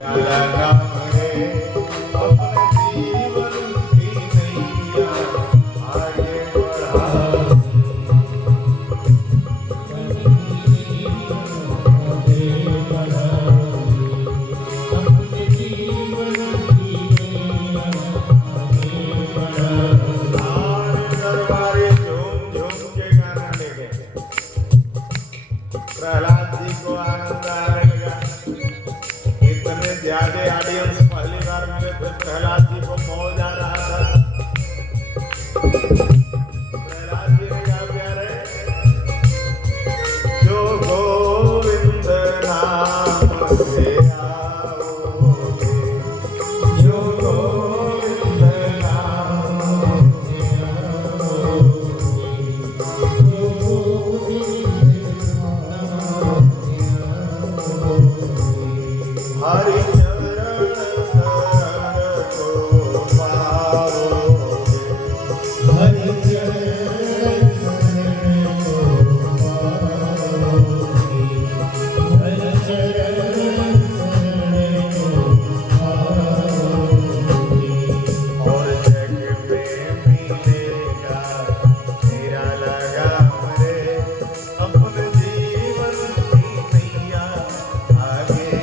प्रहलाद जी को आनंद आने लगा। इतने ज्यादा ऑडियंस पहली बार मिले थे, प्रहलाद जी को मौज आ रहा था। प्रहलाद जी ने क्या प्यार है, जो गोविंद नाम से आओगे, जो गोविंद नाम से हरि चरण शरण को पाओगे, हरि चरण शरण को पाओगे, हरि चरण शरण को पाओगे। और जग में मिलेगा तेरा लगाव रे, अपने जीवन की नैया आगे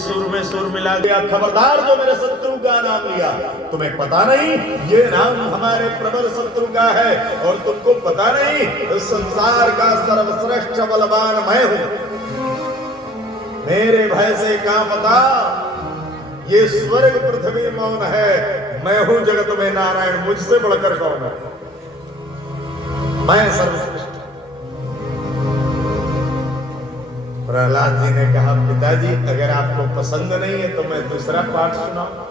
सुर में सुर मिला दिया। खबरदार जो मेरे शत्रु का नाम लिया, तुम्हें पता नहीं ये नाम हमारे प्रबल शत्रु का है, और तुमको पता नहीं इस संसार का सर्वश्रेष्ठ बलवान मैं हूं। मेरे भय से कांपता ये स्वर्ग पृथ्वी मौन है। मैं हूं जगत में नारायण, मुझसे बढ़कर कौन है, मैं सर्वश्रेष्ठ। प्रहलाद जी ने कहा, पिताजी अगर आपको पसंद नहीं है तो मैं दूसरा पाठ सुनाऊं।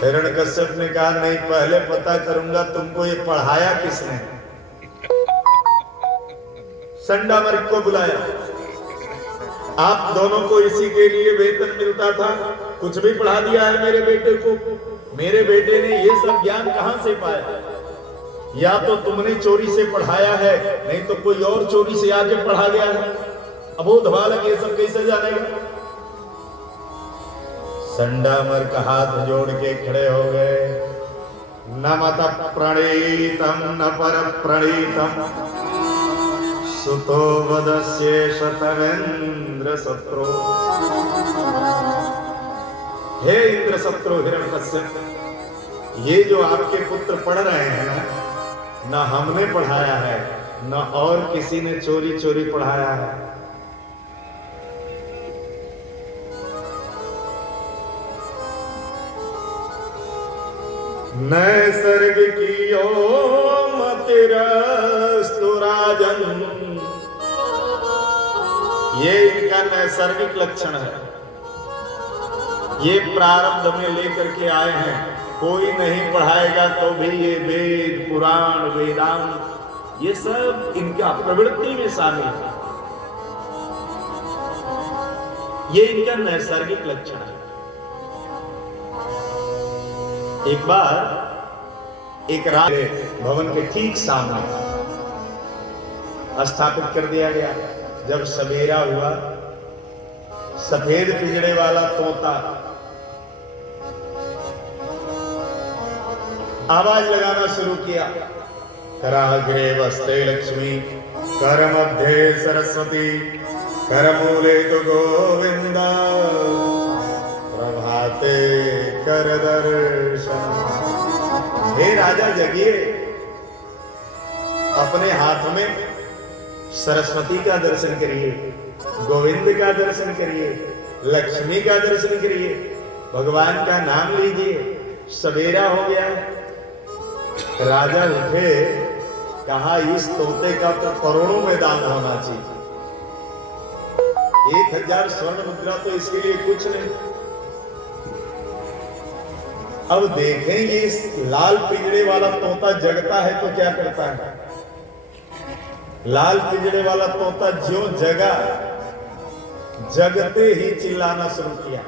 हिरण्यकश्यप ने कहा, नहीं, पहले पता करूंगा तुमको ये पढ़ाया किसने। संडामर्क को बुलाया। आप दोनों को इसी के लिए वेतन मिलता था, कुछ भी पढ़ा दिया है मेरे बेटे को। मेरे बेटे ने ये सब ज्ञान कहां से पाया? या तो तुमने चोरी से पढ़ाया है, नहीं तो कोई और चोरी से आके पढ़ा गया है। अबोध बालक ये सब कैसे जानेगा? संडामर्क हाथ जोड़ के खड़े हो गए। न मत प्रणीतम न पर प्रणीतम सुतो वदस्ये शतवेन्द्र शत्रु। हे इंद्र शत्रु हिरण्यकश्यप, ये जो आपके पुत्र पढ़ रहे हैं न हमने पढ़ाया है, न और किसी ने चोरी चोरी पढ़ाया है। नैसर्गिकीयो मतिरस्तु राजन, ये इनका नैसर्गिक लक्षण है। ये प्रारब्ध में लेकर के आए हैं। कोई नहीं पढ़ाएगा तो भी ये वेद पुराण वेदांत ये सब इनका प्रवृत्ति में शामिल है। ये इनका नैसर्गिक लक्षण है। एक बार एक राज भवन के ठीक सामने स्थापित कर दिया गया। जब सवेरा हुआ, सफेद पिंजड़े वाला तोता आवाज लगाना शुरू किया। कराग्रे वस्ते लक्ष्मी, कर मध्य सरस्वती, कर मूले तो गोविंद, प्रभाते कर दर्शन। हे राजा जगिए, अपने हाथ में सरस्वती का दर्शन करिए, गोविंद का दर्शन करिए, लक्ष्मी का दर्शन करिए, भगवान का नाम लीजिए। सवेरा हो गया। राजा उठे, कहा इस तोते का तो करोड़ों में दाम होना चाहिए, 1000 स्वर्ण मुद्रा तो इसके लिए कुछ नहीं। अब देखेंगे इस लाल पिंजड़े वाला तोता जगता है तो क्या करता है। लाल पिंजड़े वाला तोता जो जगा, जगते ही चिल्लाना शुरू किया,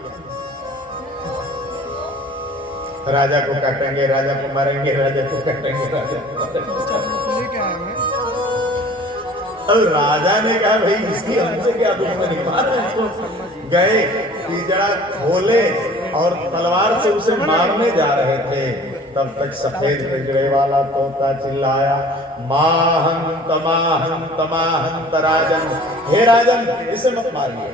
राजा को काटेंगे, राजा को मारेंगे, राजा को काटेंगे, राजा को काटेंगे। अब राजा ने कहा भाई इसकी हमसे क्या दुश्मनी, गए पिंजड़ा खोले और तलवार से उसे मारने जा रहे थे, तब तक सफेद पिंजड़े वाला तोता चिल्लाया, माहंत माहंत माहंत राजन, हे राजन इसे मत मारिए,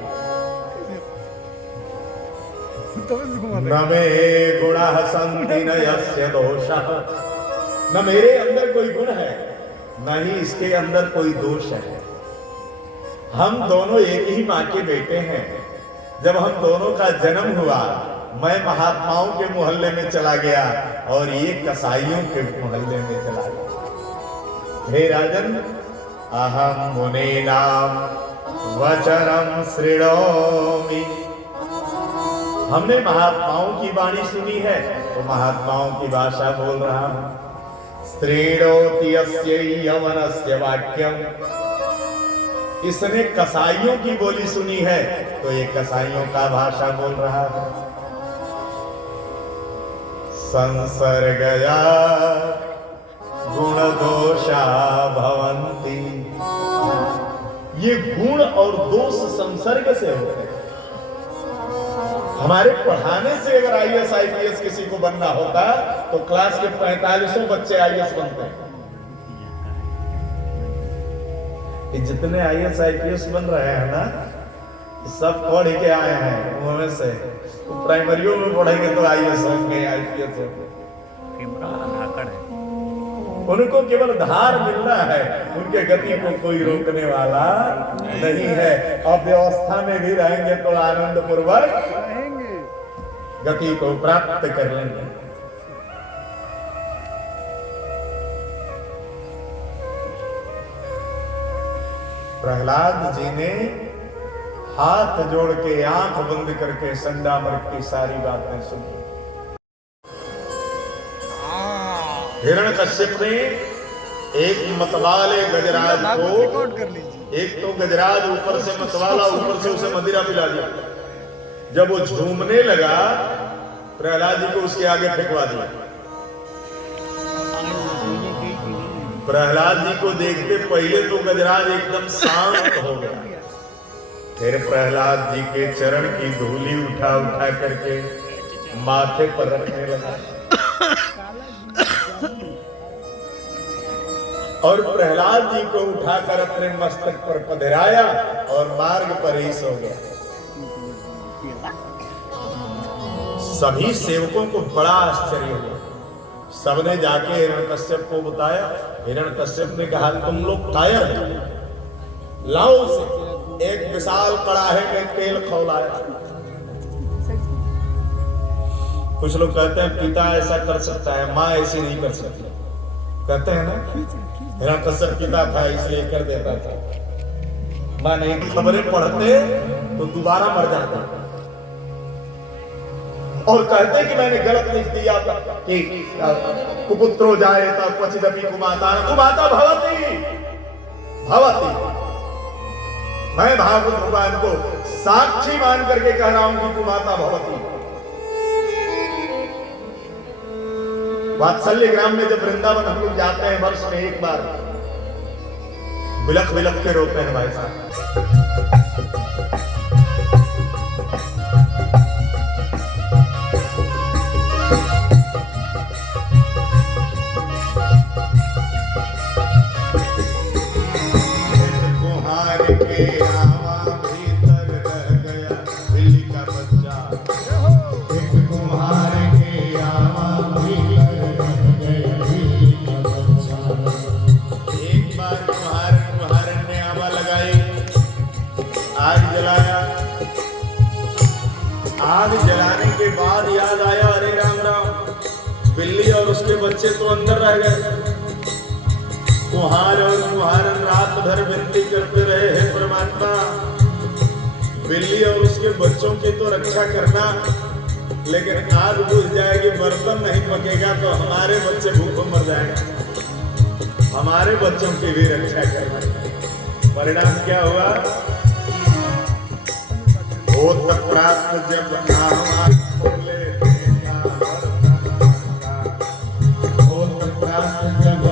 न मे गुणः सन्ति न यस्य दोषः, न मेरे अंदर कोई गुण है न ही इसके अंदर कोई दोष है। हम दोनों एक ही माँ के बेटे हैं। जब हम दोनों का जन्म हुआ, मैं महात्माओं के मोहल्ले में चला गया और ये कसाईयों के मोहल्ले में चला गया। हे राजन, अहम मुनीनाम वचनम शृणोमि, हमने महात्माओं की वाणी सुनी है तो महात्माओं की भाषा बोल रहा हूं। शृणोति यस्य यवनस्य वाक्यम, इसने कसाईयों की बोली सुनी है तो ये कसाईयों का भाषा बोल रहा है। संसर्गया गुण दोषा भवन्ति, ये गुण और दोष संसर्ग से होते हैं। हमारे पढ़ाने से अगर IAS IPS किसी को बनना होता तो क्लास के 45 बच्चे IAS बनते हैं। जितने IAS IPS बन रहे हैं ना, सब पढ़ के आए हैं उनमें से, तो प्राइमरियों में पढ़ेंगे तो IAS होंगे, IPS होंगे। उनको केवल धार मिलना है, उनके गति को कोई रोकने वाला नहीं है। अब व्यवस्था में भी रहेंगे तो आनंद पूर्वक गति को प्राप्त कर लेंगे। प्रहलाद जी ने हाथ जोड़ के आंख बंद करके संडामर्क की सारी बातें सुनी। हिरण्यकश्यप ने एक मतवाले गजराज को, एक तो गजराज ऊपर से मतवाला, ऊपर से उसे मदिरा पिला दिया। जब वो झूमने लगा, प्रहलाद जी को उसके आगे फेंकवा दिया। प्रहलाद जी को देखते पहले तो गजराज एकदम शांत हो गया, फिर प्रहलाद जी के चरण की धूली उठा उठा करके माथे पर रखने लगा और प्रहलाद जी को उठाकर अपने मस्तक पर पधराया और मार्ग पर ही सो गया। सभी सेवकों को बड़ा आश्चर्य हुआ। सबने जाके हिरण्यकश्यप को बताया। हिरण्यकश्यप ने कहा तुम लोग कायर हो, लाओ उसे। एक विशाल कड़ाहे में तेल खौलाया। कुछ लोग कहते हैं पिता ऐसा कर सकता है, माँ ऐसे नहीं कर सकती, कहते हैं ना। हिरण्यकश्यप पिता था इसलिए कर देता था, माँ नहीं। खबरें पढ़ते तो दोबारा मर जाता और कहते कि मैंने गलत लिख दिया था कि कुपुत्रो जायेता क्वचिदपि कुमाता कुमाता भवति भवति। मैं भागवत भगवान को साक्षी मान करके कह रहा हूं कि कुमाता भवति। वात्सल्य ग्राम में जब वृंदावन हम लोग जाते हैं वर्ष में एक बार, बिलख बिलख के रोते हैं भाई साहब। आज बिल्ली और उसके बच्चे तो अंदर रह गए। कुम्हार और कुम्हारन रात भर विनती करते रहे, हे परमात्मा बिल्ली और उसके बच्चों की तो रक्षा करना, लेकिन आग बुझ जाएगी, बर्तन नहीं पकेगा तो हमारे बच्चे भूखों मर जाएंगे, हमारे बच्चों की भी रक्षा करना। परिणाम क्या हुआ? होत प्राप्त जब नाम बोले, होत प्राप्त जब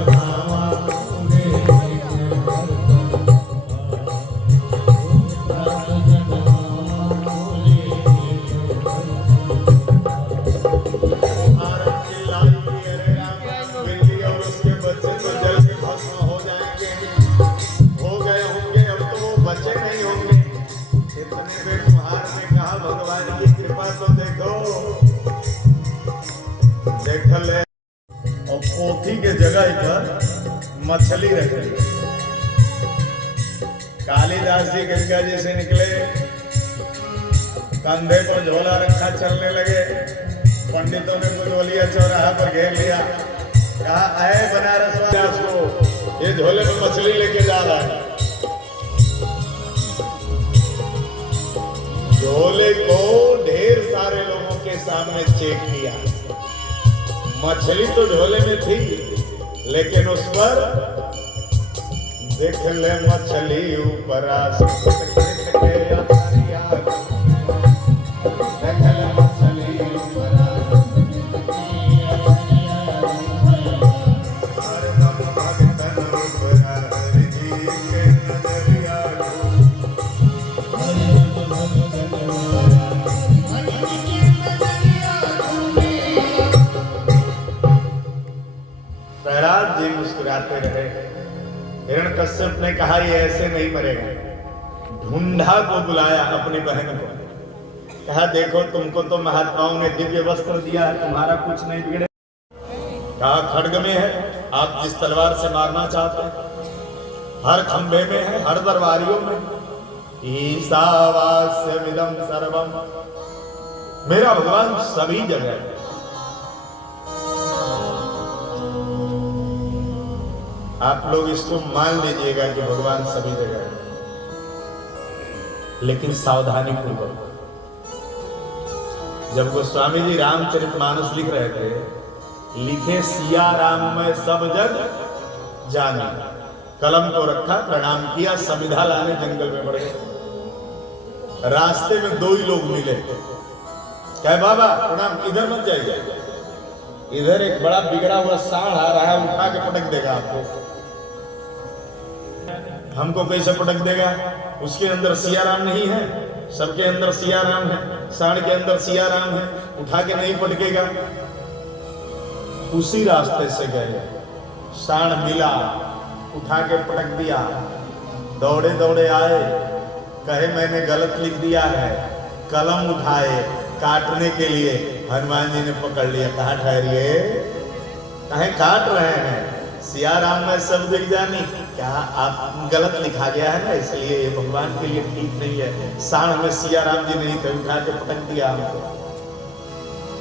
पोथी के जगह पर मछली रखी। कालिदास जी गंगा जी से निकले, कंधे पर झोला रखा, चलने लगे। पंडितों ने बुलवलिया चौराहा पर घेर लिया, कहा आए बनारस व्यास को, ये झोले में मछली लेके जा रहा है। झोले को ढेर सारे लोगों के सामने चेक किया, मछली तो झोले में थी, लेकिन उस पर देख ले मछली ऊपर प्रहलाद जी मुस्कुराते रहे। हिरण्यकश्यप ने कहा ये ऐसे नहीं मरेगा। ढूंढा को बुलाया अपनी बहन को, कहा देखो तुमको तो महात्माओं ने दिव्य वस्त्र दिया है, तुम्हारा कुछ नहीं बिगड़े। कहा खड्ग में है, आप जिस तलवार से मारना चाहते हैं, हर खंभे में है, हर दरबारियों में। ईशावास्यमिदं सर्वम, मेरा भगवान सभी जगह है। आप लोग इसको मान लीजिएगा कि भगवान सभी जगह है, लेकिन सावधानी पूर्वक। जब गोस्वामी जी रामचरितमानस लिख रहे थे, लिखे सिया राम में सब जग जाने, कलम को रखा, प्रणाम किया, समिधा लाने जंगल में बढ़ गए। रास्ते में दो ही लोग मिले, कहे बाबा प्रणाम, इधर मत जाइए, इधर एक बड़ा बिगड़ा हुआ सांड आ रहा है, उठा के पटक देगा आपको। हमको कैसे पटक देगा? उसके अंदर सिया राम नहीं है, सबके अंदर सिया राम है, सांड के अंदर सिया राम है, उठा के नहीं पटकेगा। उसी रास्ते से गए, सांड मिला, उठा के पटक दिया, दौड़े दौड़े आए, कहे मैंने गलत लिख दिया है, कलम उठाए काटने के लिए, हनुमान जी ने पकड़ लिया। कहा ठहरिए, कहे काट रहे हैं, सिया राम में सब दिख जानी, क्या आप गलत लिखा गया है ना, इसलिए ये भगवान के लिए ठीक नहीं है। सांड में सिया राम जी नहीं थे, उठा के पटक दिया हमको।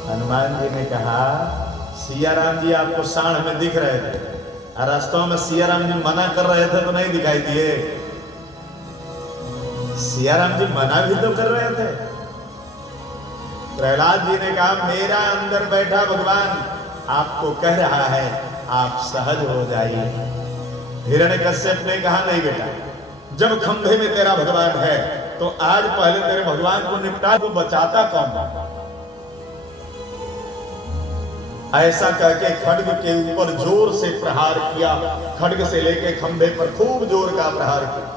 हनुमान जी ने कहा सिया राम जी आपको सांड में दिख रहे थे, और रास्तों में सिया राम जी मना कर रहे थे तो नहीं दिखाई दिए? सिया राम जी मना भी तो कर रहे थे। प्रहलाद जी ने कहा मेरा अंदर बैठा भगवान आपको कह रहा है आप सहज हो जाइए। हिरण्यकश्यप ने कहा नहीं बेटा, जब खंभे में तेरा भगवान है तो आज पहले तेरे भगवान को निपटा, तू बचाता कौन? ऐसा करके खड्ग के ऊपर जोर से प्रहार किया, खड्ग से लेके खंभे पर खूब जोर का प्रहार किया।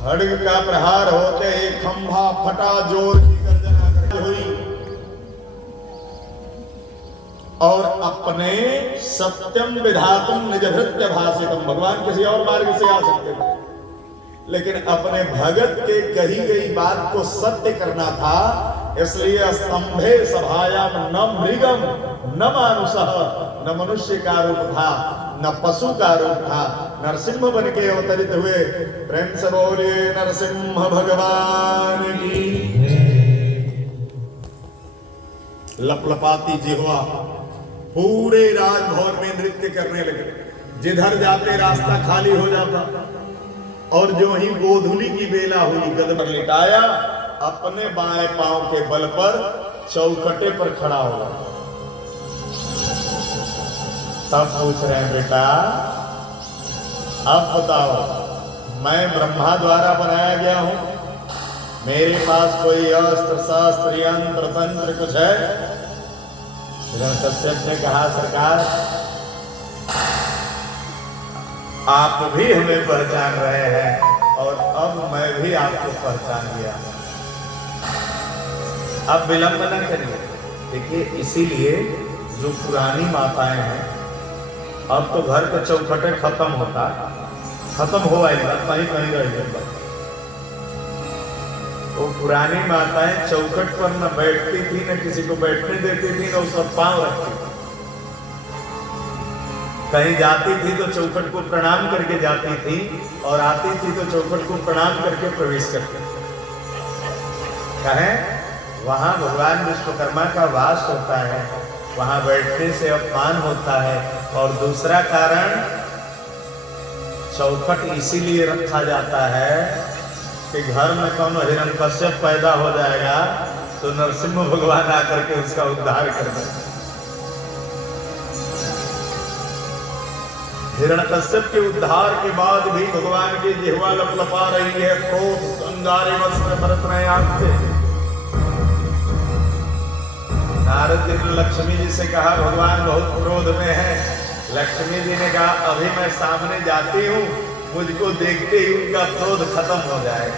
खड्ग का प्रहार होते ही खंभा फटा, जोर की गर्जना हुई, और अपने सत्यम विधातुम निज भृत्य भाषितम, भगवान किसी और मार्ग से आ सकते थे, लेकिन अपने भगत के कही गई बात को सत्य करना था, इसलिए स्तंभे सभायाम न मृगम न मानुषः, न मनुष्य का रूप था न पशु का रूप था, नरसिंह बन के अवतरित हुए। प्रेम से बोलिए नरसिंह भगवान की। लपलपाती जिह्वा, पूरे राजभवन में नृत्य करने लगे। जिधर जाते रास्ता खाली हो जाता, और जो ही गोधुली की बेला हुई, गद पर लिटाया, अपने बाएं पांव के बल पर चौखटे पर खड़ा हो गया। तब पूछ रहे हैं, बेटा अब बताओ, मैं ब्रह्मा द्वारा बनाया गया हूं, मेरे पास कोई अस्त्र शस्त्र यंत्र तंत्र कुछ है? हिरण्यकश्यप ने कहा, सरकार आप भी हमें पहचान रहे हैं और अब मैं भी आपको पहचान गया। अब विलंब न करिए। देखिए, इसीलिए जो पुरानी माताएं हैं, अब तो घर के चौखटे खत्म होता, खत्म हो आएगा, कहीं कहीं रह जाएगा। वो पुरानी माताएं चौखट पर न बैठती थी, न किसी को बैठने देती थी, न उसका पांव रखती थी। कहीं जाती थी तो चौखट को प्रणाम करके जाती थी, और आती थी तो चौखट को प्रणाम करके प्रवेश करती थी। कहें वहां भगवान विश्वकर्मा का वास होता है, वहां बैठने से अपमान होता है। और दूसरा कारण, चौखट इसीलिए रखा जाता है कि घर में कौन हिरण्यकश्यप पैदा हो जाएगा तो नरसिंह भगवान आकर के उसका उद्धार कर देंगे। हिरण्यकश्यप के उद्धार के बाद भी भगवान की जिह्वा लपलपा रही है, क्रोध अंगारे वस्त्र बरत रहे आंख से। नारद जी ने लक्ष्मी जी से कहा, भगवान बहुत क्रोध में है। लक्ष्मी जी ने कहा, अभी मैं सामने जाती हूँ, मुझको देखते ही उनका क्रोध खत्म हो जाए।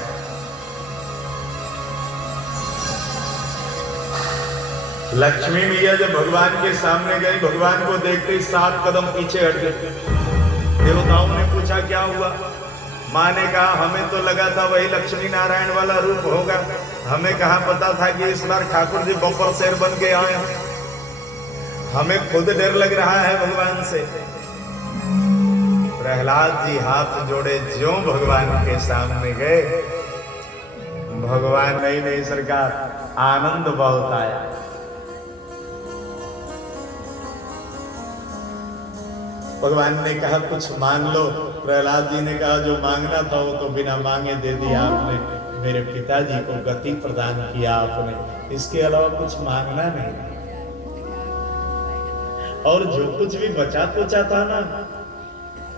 लक्ष्मी मैया जब भगवान के सामने गई, भगवान को देखते ही 7 कदम पीछे हट गए। देवताओं ने पूछा क्या हुआ? माँ ने कहा, हमें तो लगा था वही लक्ष्मी नारायण वाला रूप होगा, हमें कहाँ पता था कि इस बार ठाकुर जी बब्बर शेर बन के आए। हमें खुद डर लग रहा है भगवान से। प्रहलाद जी हाथ जोड़े ज्यों भगवान के सामने गए, भगवान नहीं सरकार, आनंद बहुत आया। भगवान ने कहा, कुछ मांग लो। प्रहलाद जी ने कहा, जो मांगना था वो तो बिना मांगे दे दिया आपने, मेरे पिताजी को गति प्रदान किया आपने, इसके अलावा कुछ मांगना नहीं। और जो कुछ भी बचा कुचा था ना,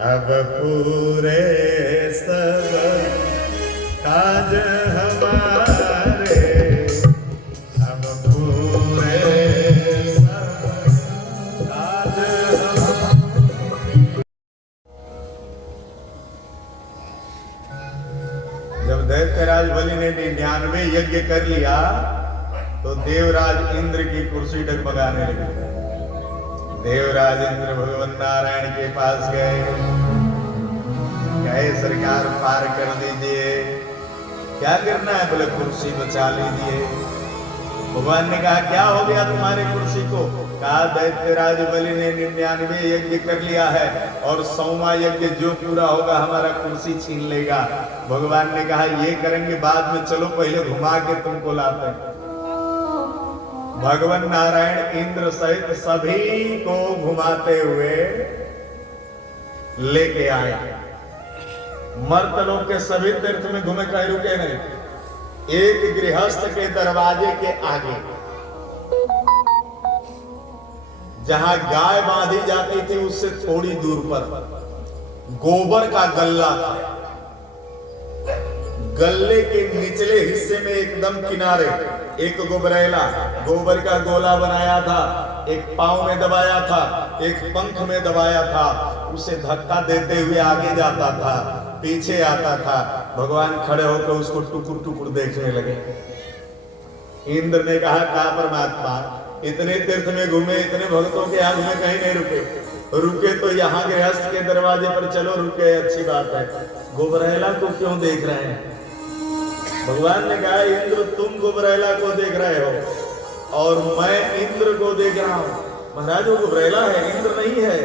अब पूरे सब काज हमारे, अब पूरे सब काज हमारे। जब दैत्यराज बलि ने 99 यज्ञ कर लिया तो देवराज इंद्र की कुर्सी डगमगाने लगी। देवराज इंद्र भगवान नारायण के पास गए, कहे सरकार पार कर दीजिए। क्या करना है? बोले कुर्सी बचा लीजिए। भगवान ने कहा, क्या हो गया तुम्हारी कुर्सी को? कहा, दैत्यराज बलि ने 99 यज्ञ कर लिया है और 100वां यज्ञ जो पूरा होगा हमारा कुर्सी छीन लेगा। भगवान ने कहा, ये करेंगे बाद में, चलो पहले घुमा के तुमको लाते हैं। भगवान नारायण इंद्र सहित सभी को घुमाते हुए लेके आए। मर्तलोक के सभी तीर्थ में घूमे, कहीं रुके नहीं। एक गृहस्थ के दरवाजे के आगे जहां गाय बांधी जाती थी उससे थोड़ी दूर पर गोबर का गल्ला था। गल्ले के निचले हिस्से में एकदम किनारे एक गोबरेला गोबर का गोला बनाया था, एक पांव में दबाया था, एक पंख में दबाया था। उसे धक्का देते हुए आगे जाता था, पीछे आता था। भगवान खड़े होकर उसको टुकुर टुकुर देखने लगे। इंद्र ने कहा, का परमात्मा, इतने तीर्थ में घूमे, इतने भक्तों के यहाँ घूमे, कहीं नहीं रुके तो यहाँ गृहस्थ के दरवाजे पर चलो, रुके, अच्छी बात है। गोबरेला को क्यों देख रहे हैं? भगवान ने कहा, इंद्र तुम गोबरेला को देख रहे हो और मैं इंद्र को देख रहा हूं। महाराज वो गोबरेला है, इंद्र नहीं है।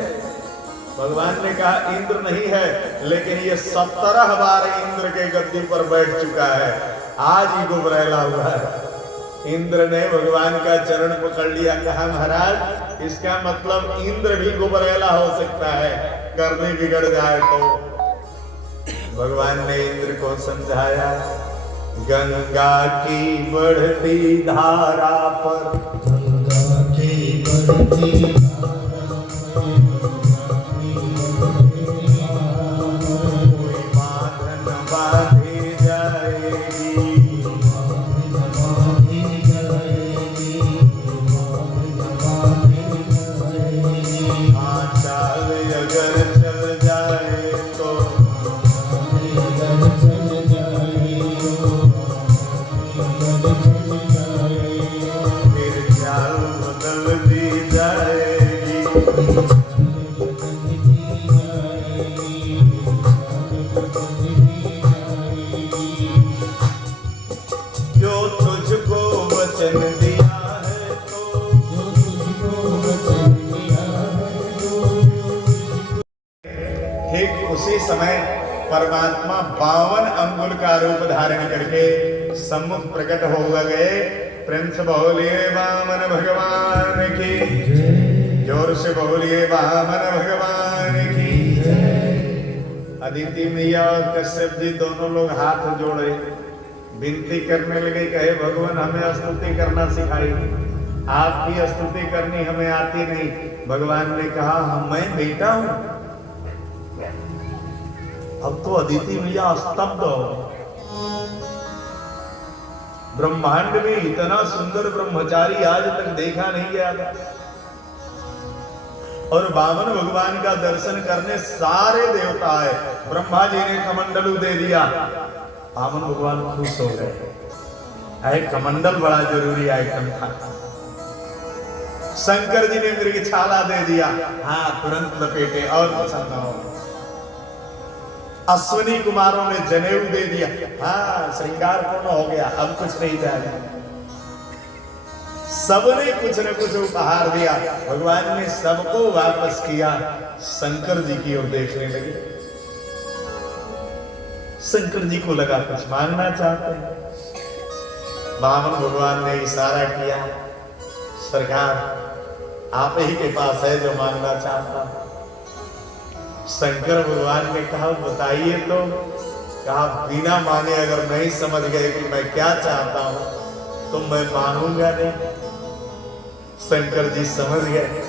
भगवान ने कहा, इंद्र नहीं है, लेकिन ये 17 बार इंद्र के गद्दी पर बैठ चुका है, आज ही गोबरेला हुआ है। इंद्र ने भगवान का चरण पकड़ लिया, कहा महाराज इसका मतलब इंद्र भी गुबरेला हो सकता है, करनी बिगड़ जाए तो। भगवान ने इंद्र को समझाया, गंगा की बढ़ती धारा पर, गंगा की बढ़ती परमात्मा 52 अंगुल का रूप धारण करके सम्मुख प्रकट हो गए। प्रेम से बोलिए वामन भगवान की, जोर से बोलिए वामन भगवान की। अदिति मैया और कश्यप जी दोनों लोग हाथ जोड़े, विनती करने लगे, कहे भगवान हमें स्तुति करना सिखाइए, आपकी स्तुति करनी हमें आती नहीं। भगवान ने कहा मैं बेटा हूं। अब तो अदिति मैया स्तब्ध हो। ब्रह्मांड में इतना सुंदर ब्रह्मचारी आज तक देखा नहीं गया था। और वामन भगवान का दर्शन करने सारे देवता आए। ब्रह्मा जी ने कमंडलू दे दिया, वामन भगवान खुश हो गए। कमंडल बड़ा जरूरी आइटम था। शंकर जी ने मृगछाला दे दिया, हाँ तुरंत लपेटे और प्रसन्न हो। अश्विनी कुमारों ने जनेऊ दे दिया, हाँ श्रृंगार पूर्ण हो गया, अब कुछ नहीं चाहिए। सबने कुछ न कुछ उपहार दिया। भगवान ने सबको वापस किया, शंकर जी की ओर देखने लगे। शंकर जी को लगा कुछ मांगना चाहते हैं। वामन भगवान ने इशारा किया, सरकार आप ही के पास है जो मांगना चाहता हूं। शंकर भगवान ने कहा बताइए तो। कहा बिना मांगे अगर नहीं समझ गए कि मैं क्या चाहता हूं तो मैं मांगूंगा नहीं। शंकर जी समझ गए।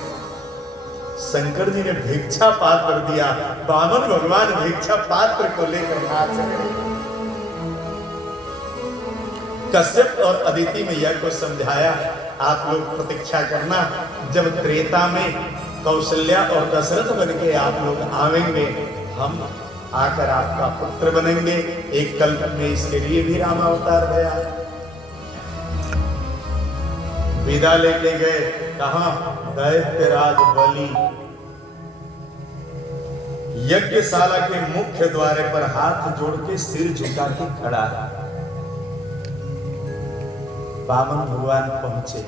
शंकर जी ने भिक्षा पात्र दिया। वामन भगवान भिक्षा पात्र को लेकर नाच रहे। कश्यप और अदिति मैया को समझाया, आप लोग प्रतीक्षा करना, जब त्रेता में कौशल्या और दशरथ बन के आप लोग आवेंगे, हम आकर आपका पुत्र बनेंगे। एक कल्प में इसके लिए भी राम अवतार गया। विदा लेके गए, कहां? दैत्यराज बलि यज्ञशाला के मुख्य द्वार पर हाथ जोड़ के सिर झुका के खड़ा है। वामन भगवान पहुंचे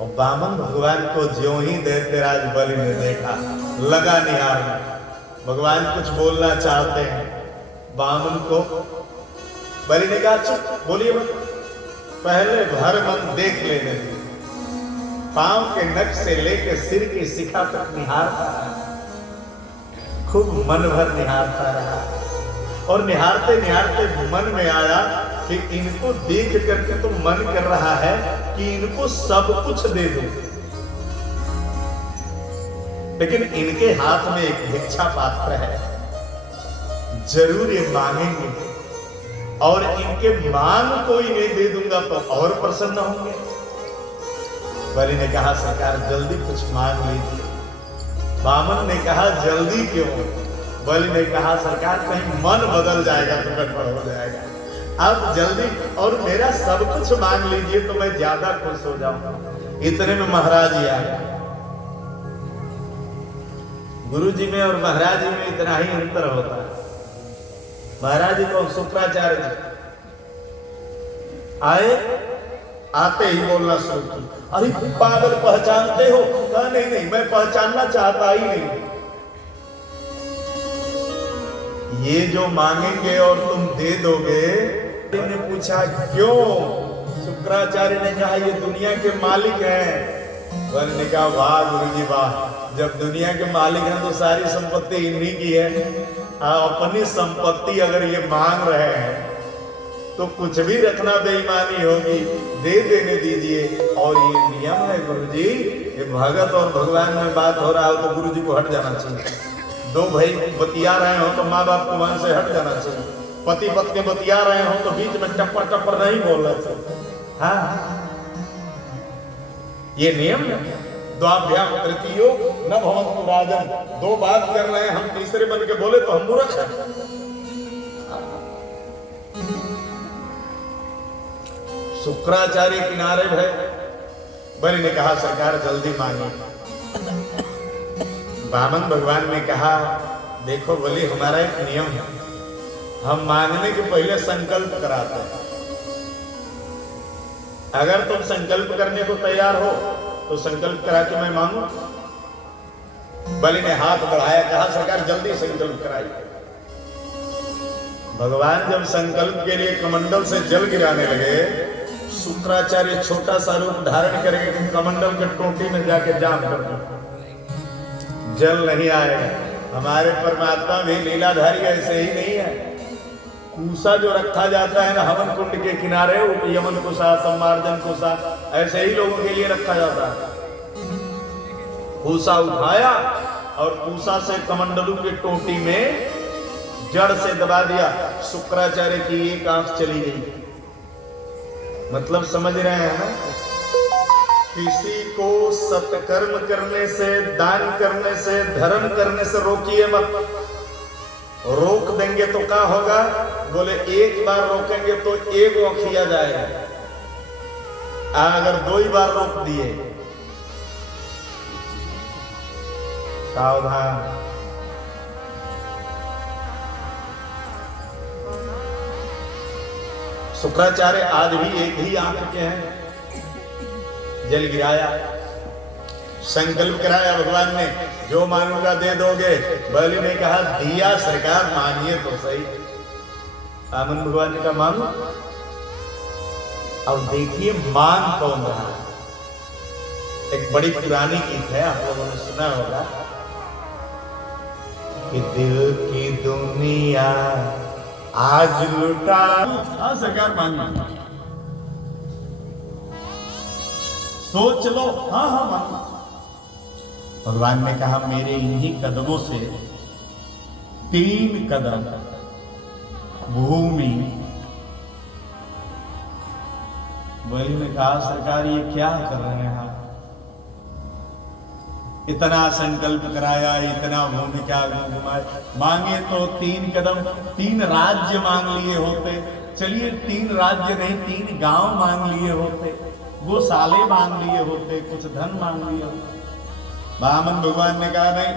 और वामन भगवान को ज्यों ही दैत्यराज बलि ने देखा, लगा निहारना। भगवान कुछ बोलना चाहते हैं, वामन को बलि ने कहा चुप बोलिए मत, पहले भर मन देख लेने दे। पांव के नख से लेकर सिर की शिखा तक निहारता रहा, खूब मन भर निहारता रहा। और निहारते निहारते मन में आया कि इनको देख करके तो मन कर रहा है कि इनको सब कुछ दे दो, लेकिन इनके हाथ में एक भिक्षा पात्र है, जरूर ये मांगेंगे और इनके मांग को इन्हें दे दूंगा तो और प्रसन्न होंगे। बलि ने कहा सरकार जल्दी कुछ मांग लीजिए। वामन ने कहा जल्दी क्यों? बलि ने कहा सरकार कहीं मन बदल जाएगा तो गड़बड़ हो जाएगा, आप जल्दी और मेरा सब कुछ मांग लीजिए तो मैं ज्यादा खुश हो जाऊंगा। इतने में महाराज ही आ गए। गुरु जी में और महाराज जी में इतना ही अंतर होता है। महाराज जी को शुक्राचार्य जी आए, आते ही बोलना शुरू किया, अरे पागल पहचानते हो? कहा नहीं नहीं मैं पहचानना चाहता ही नहीं। ये जो मांगेंगे और तुम दे दोगे। ने पूछा क्यों? शुक्राचार्य ने कहा ये दुनिया के मालिक हैं। बलि ने कहा वाह गुरुजी वाह, जब दुनिया के मालिक हैं तो सारी संपत्ति इन्हीं की है। अपनी संपत्ति अगर ये मांग रहे हैं तो कुछ भी रखना बेईमानी होगी, दे देने दीजिए। और ये नियम है गुरुजी, ये भगत और भगवान में बात हो रहा हो तो गुरुजी को हट जाना चाहिए। दो भाई बतिया रहे हो तो माँ बाप को वहां से हट जाना चाहिए। पति पत्नी बतिया रहे हो तो बीच में टप्पर टप्पर नहीं बोलना चाहिए। हाँ, ये नियम है। द्वाभ्याम तृतीयो न भवन्तु राजन, दो बात कर रहे हैं हम तीसरे बन के बोले तो हम मूर्ख हैं। शुक्राचार्य किनारे भय। बलि ने कहा सरकार जल्दी मांगे। वामन भगवान ने कहा देखो बलि, हमारा एक नियम है, हम मांगने के पहले संकल्प कराते हैं। अगर तुम संकल्प करने को तैयार हो तो संकल्प करा के मैं मांगू। बलि ने हाथ बढ़ाया, कहा सरकार जल्दी संकल्प कराइए। भगवान जब संकल्प के लिए कमंडल से जल गिराने लगे, शुक्राचार्य छोटा सा रूप धारण करके कमंडल के टोटी में जाके जाम कर दिया, जल नहीं आएगा। हमारे परमात्मा भी लीलाधारी ऐसे ही नहीं है। कूसा जो रखा जाता है ना हवन कुंड के किनारे, यमन कुसा, सम्मार्जन कुसा, ऐसे ही लोगों के लिए रखा जाता है। कूसा उठाया और कूसा से कमंडलू की टोटी में जड़ से दबा दिया। शुक्राचार्य की एक आंख चली गई। मतलब समझ रहे हैं ना, किसी को सत्कर्म करने से, दान करने से, धर्म करने से रोकिए मत। रोक देंगे तो क्या होगा? बोले एक बार रोकेंगे तो एक वो खिया जाएगा, अगर दो ही बार रोक दिए सावधान। शुक्राचार्य आज भी एक ही आंख के हैं। जल गिराया, संकल्प कराया भगवान ने, जो मांगूंगा दे दोगे। बलि ने कहा दिया सरकार, मानिए तो सही। आमन भगवान ने कहा मांगो। अब देखिए मांग कौन रहा है। एक बड़ी पुरानी गीत है, आप लोगों ने सुना होगा कि दिल की दुनिया आज लुटा। हाँ सरकार मांगी, सोच लो। हाँ हाँ मांगी। भगवान ने कहा मेरे इन्हीं कदमों से 3 कदम भूमि। बलि ने कहा सरकार ये क्या कर रहे हैं आप? इतना संकल्प कराया, इतना भूमि का घुमाए, मांगे तो 3 कदम, 3 राज्य मांग लिए होते। चलिए 3 राज्य नहीं, 3 गांव मांग लिए होते, गौशाले मांग लिए होते, कुछ धन मांग लिए होते। वामन भगवान ने कहा नहीं,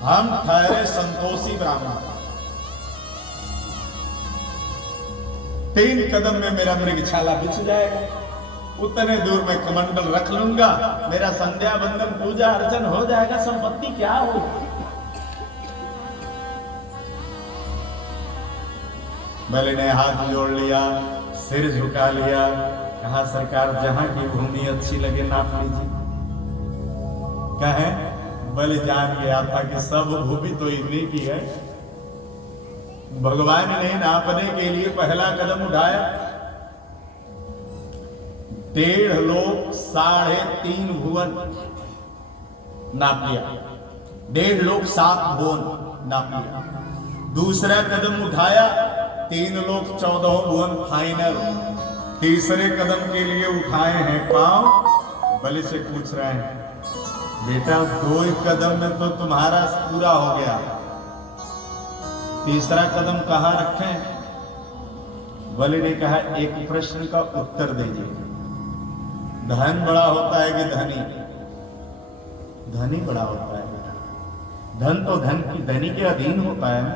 हम ठहरे संतोषी ब्राह्मण। 3 कदम में मेरा मृगछाला बिछ जाएगा, उतने दूर में कमंडल रख लूंगा, मेरा संध्या बंदन पूजा अर्चन हो जाएगा, संपत्ति क्या हो। बलि ने हाथ जोड़ लिया, सिर झुका लिया, कहा सरकार जहां की भूमि अच्छी लगे नाप लीजिए। कहे बलि जान गया था कि सब भूमि तो इन्हीं की है। भगवान ने नापने के लिए पहला कदम उठाया। 1.5 लोक 3.5 भुवन नाप लिया, 1.5 लोक 7 भुवन नाप लिया। दूसरा कदम उठाया, 3 लोक 14 भुवन फाइनल। तीसरे कदम के लिए उठाए हैं पांव। बलि से पूछ रहे हैं बेटा 2 कदम में तो तुम्हारा पूरा हो गया, तीसरा कदम कहां रखें? बलि ने कहा एक प्रश्न का उत्तर दीजिए। धन बड़ा होता है कि धनी? धनी बड़ा होता है बेटा। धन तो धनी के अधीन होता है ना।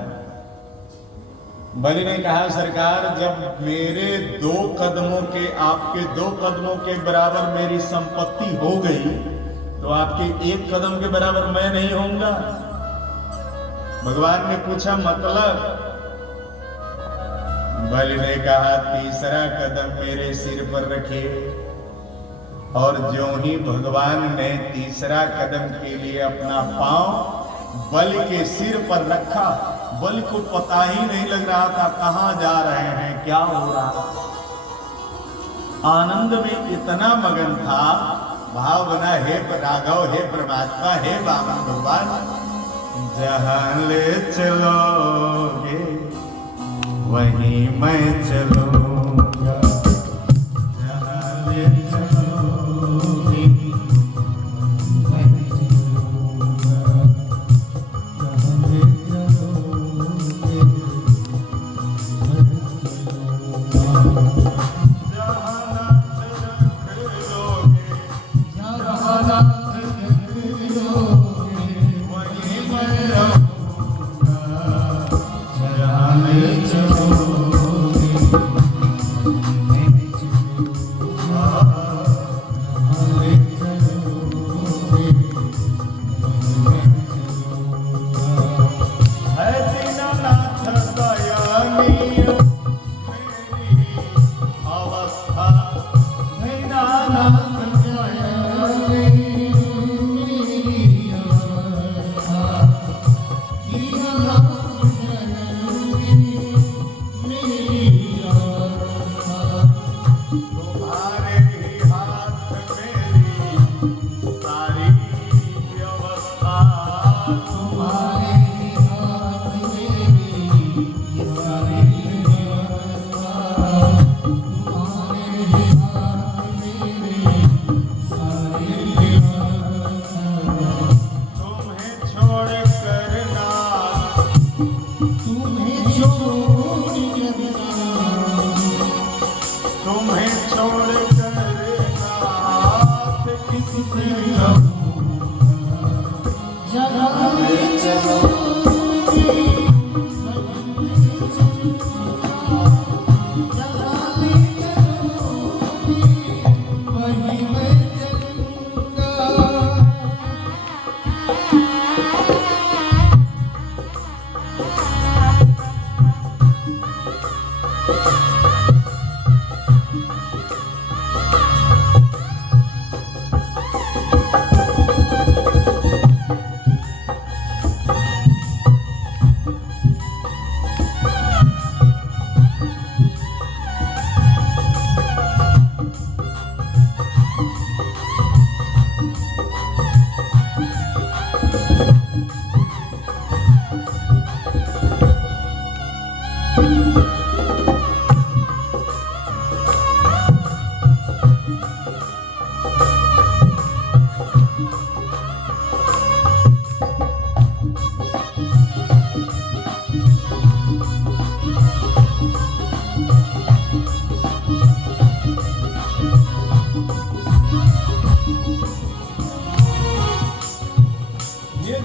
बलि ने कहा सरकार जब मेरे 2 कदमों के, आपके 2 कदमों के बराबर मेरी संपत्ति हो गई तो आपके 1 कदम के बराबर मैं नहीं होऊंगा। भगवान ने पूछा मतलब? बलि ने कहा तीसरा कदम मेरे सिर पर रखे, और ज्यों ही भगवान ने तीसरा कदम के लिए अपना पांव बलि के सिर पर रखा, बलि को पता ही नहीं लग रहा था कहां जा रहे हैं, क्या हो रहा। आनंद में इतना मगन था, भाव बना, हे राघव, हे परमात्मा, हे वामन भगवान, जहां ले चलोगे वहीं मैं चलूंगा, जहां ले चलोगे वहीं चलूंगा, जहां ले चलोगे वहीं चलूंगा, जहां नाथ रख लोगे, जहां नाथ रख लोगे वहीं मैं रहूंगा, जहां ले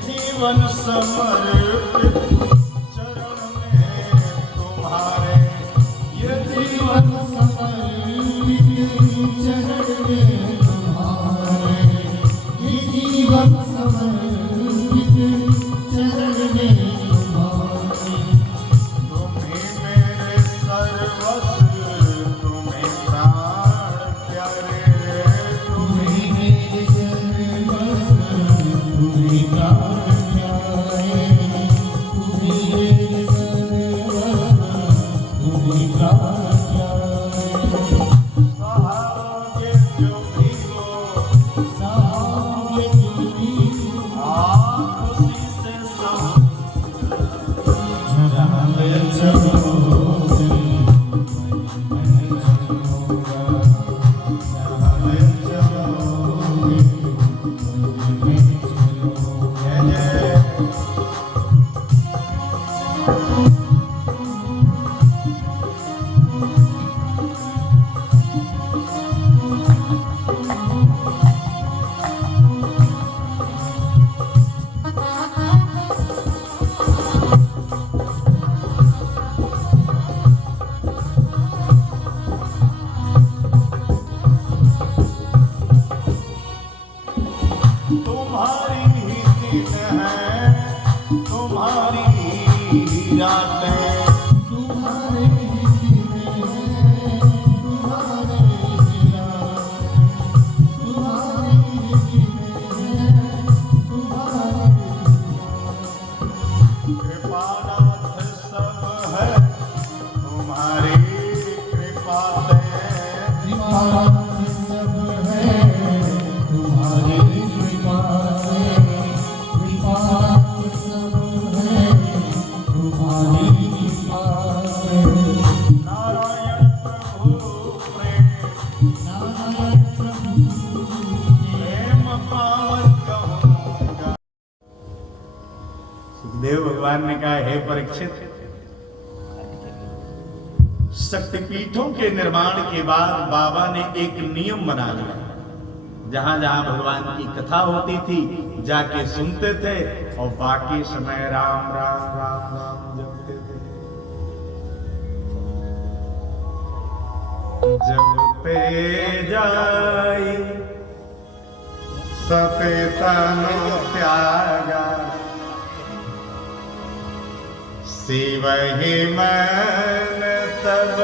जीवन समर्पित चरण में तुम्हारे, ये जीवन समर्पित चरण में तुम्हारे, ये जीवन समर्पित चरण में तुम्हारे, तुम्हीं मेरे सर्वस्व, तुम्हीं प्राण प्यारे, तुम्हीं मेरे सर्वस्व, तुम्हीं प्राण प्यारे, तुम्हीं भगवान ने कहा, हे परीक्षित, शक्तिपीठों के निर्माण के बाद बाबा ने एक नियम बना लिया। जहां जहां भगवान की कथा होती थी जाके सुनते थे और बाकी समय राम राम राम राम जपते थे। जपते जाई सपेतनो त्यागा, शिव ही मन तब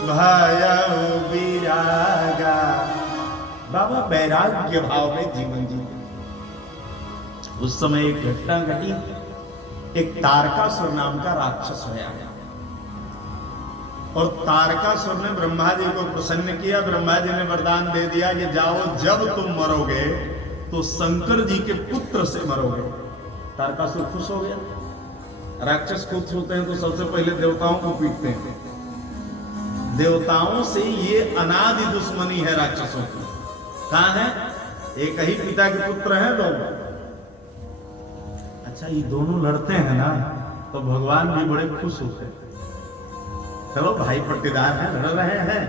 भयउ विरागा। बाबा वैराग्य भाव में जीवन जीते। उस समय एक घटना घटी, एक तारकासुर नाम का राक्षस होया और तारकासुर ने ब्रह्मा जी को प्रसन्न किया। ब्रह्मा जी ने वरदान दे दिया कि जाओ, जब तुम मरोगे तो शंकर जी के पुत्र से मरोगे। तारकासुर खुश हो गया। राक्षस खुश होते हैं तो सबसे पहले देवताओं को पीटते हैं। देवताओं से ये अनादि दुश्मनी है राक्षसों की। कहां है? एक ही पिता के पुत्र हैं दोनों। अच्छा, ये दोनों लड़ते हैं ना तो भगवान भी बड़े खुश होते हैं। चलो भाई पट्टीदार हैं, लड़ रहे हैं,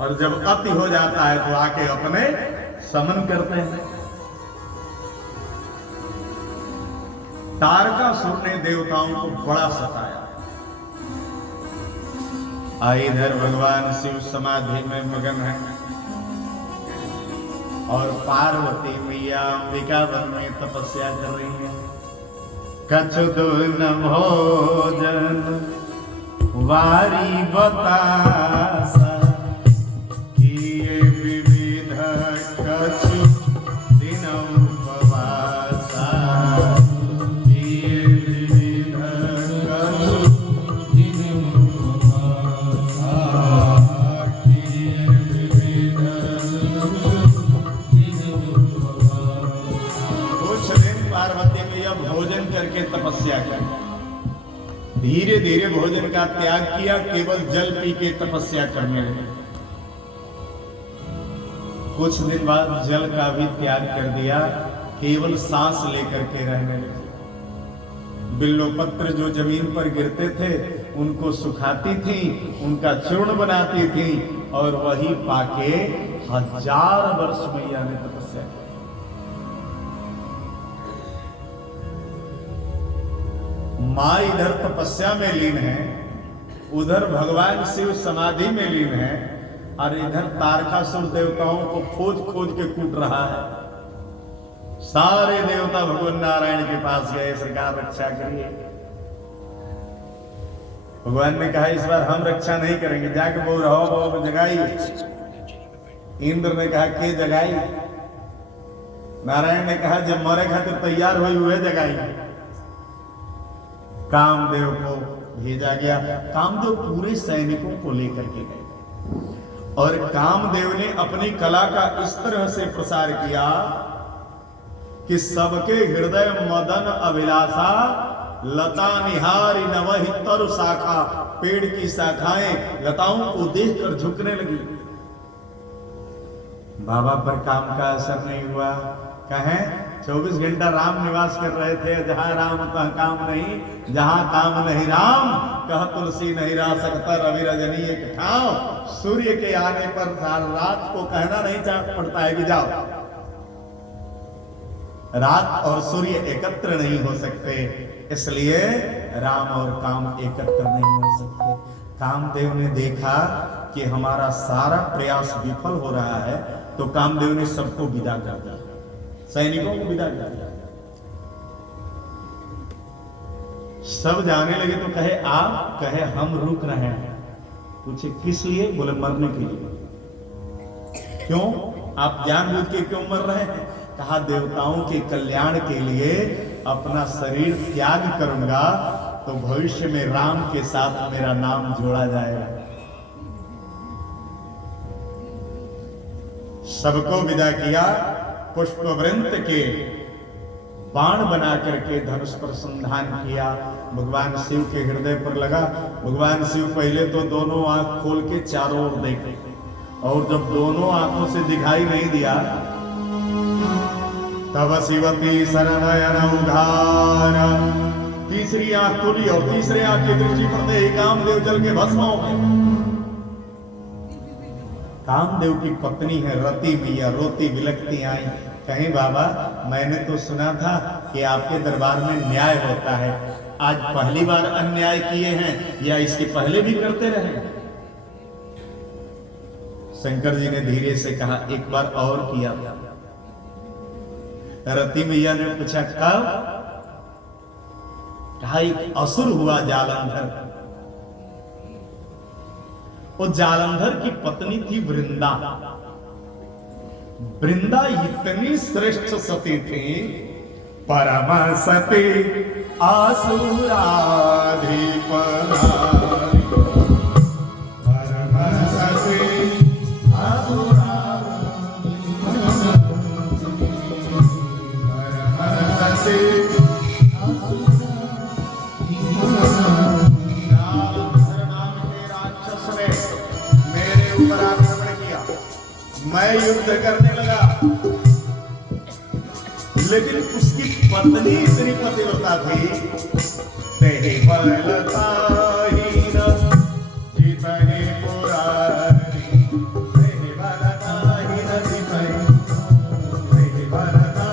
और जब अति हो जाता है तो आके अपने समन करते हैं। तारकासुर ने देवताओं को बड़ा सताया। इधर भगवान शिव समाधि में मगन है और पार्वती मैया अंबिका वन में तपस्या कर रही है। कछुदुन भोजन वारी बतासा, किए विविध कछु दिन उपवासा, किए विविध कछु दिन उपवासा, किए विविध दिन उपवासा। कुछ दिन पार्वती मैया भोजन करके तपस्या कर, धीरे धीरे भोजन का त्याग किया, केवल जल पी के तपस्या करने लगे। कुछ दिन बाद जल का भी त्याग कर दिया, केवल सांस लेकर के रहने लगे। बिल्वपत्र जो जमीन पर गिरते थे उनको सुखाती थी, उनका चूर्ण बनाती थी और वही पाके 1000 वर्ष मैया ने तपस्या की। मां इधर तपस्या में लीन है, उधर भगवान शिव समाधि में लीन है, और इधर तारकासुर देवताओं को खोज खोज के कूट रहा है। सारे देवता भगवान नारायण के पास गए, सरकार रक्षा करिए। भगवान ने कहा इस बार हम रक्षा नहीं करेंगे, जाके बोल रहो जगाई। इंद्र ने कहा के जगाई? नारायण ने कहा जब मरे खातिर तैयार हुई हुए जगाई। कामदेव को भेजा गया। कामदेव पूरे सैनिकों को लेकर के गए और कामदेव ने अपनी कला का इस तरह से प्रसार किया कि सबके हृदय मदन अभिलाषा, लता निहारी नवहि तरु शाखा, पेड़ की शाखाएं लताओं को देखकर झुकने लगी। बाबा पर काम का असर नहीं हुआ। कहें 24 घंटा राम निवास कर रहे थे। जहां राम तहाँ काम नहीं, जहां काम नहीं राम, कह तुलसी नहीं रह सकता रवि रजनी एक ठाव। सूर्य के आने पर रात को कहना नहीं पड़ता है कि जाओ। रात और सूर्य एकत्र नहीं हो सकते, इसलिए राम और काम एकत्र नहीं हो सकते। कामदेव ने देखा कि हमारा सारा प्रयास विफल हो रहा है, तो कामदेव ने सबको विदा कर दिया, सैनिकों को विदा कर दिया। सब जाने लगे तो कहे आप, कहे हम रुक रहे हैं। पूछे किस लिए? बोले मरने के लिए। क्यों? आप जानबूझ के क्यों मर रहे हैं? कहा देवताओं के कल्याण के लिए अपना शरीर त्याग करूंगा तो भविष्य में राम के साथ मेरा नाम जोड़ा जाएगा। सबको विदा किया। पुष्पवृंत के बाण बना करके धनुष पर संधान किया। भगवान शिव के हृदय पर लगा। भगवान शिव पहले तो दोनों आंख खोल के चारों ओर देखे, और जब दोनों आंखों से दिखाई नहीं दिया तब शिवती शरणयन उधार तीसरी आंख खुली और तीसरे आंख की दृष्टि पड़ते ही कामदेव जल के भस्म हो गए। कामदेव की पत्नी है रति मैया, रोती बिलखती आई, कहीं बाबा मैंने तो सुना था कि आपके दरबार में न्याय होता है, आज पहली बार अन्याय किए हैं या इसके पहले भी करते रहे? शंकर जी ने धीरे से कहा, एक बार और किया था। रति मैया ने पूछा कब? कहा एक असुर हुआ जालंधर। वो जालंधर की पत्नी थी वृंदा। वृंदा इतनी श्रेष्ठ सती थी, परम सती आसुराधिपनारी, परम सती आसुराधिपनारी, परम सती ऊपर आक्रमण किया। मैं युद्ध करने लगा, लेकिन उसकी पत्नी इतनी पतिव्रता थी, तेरी बलता ही न जीतने पुरारी, तेरी बलता ही न जीतने, तेरी बलता।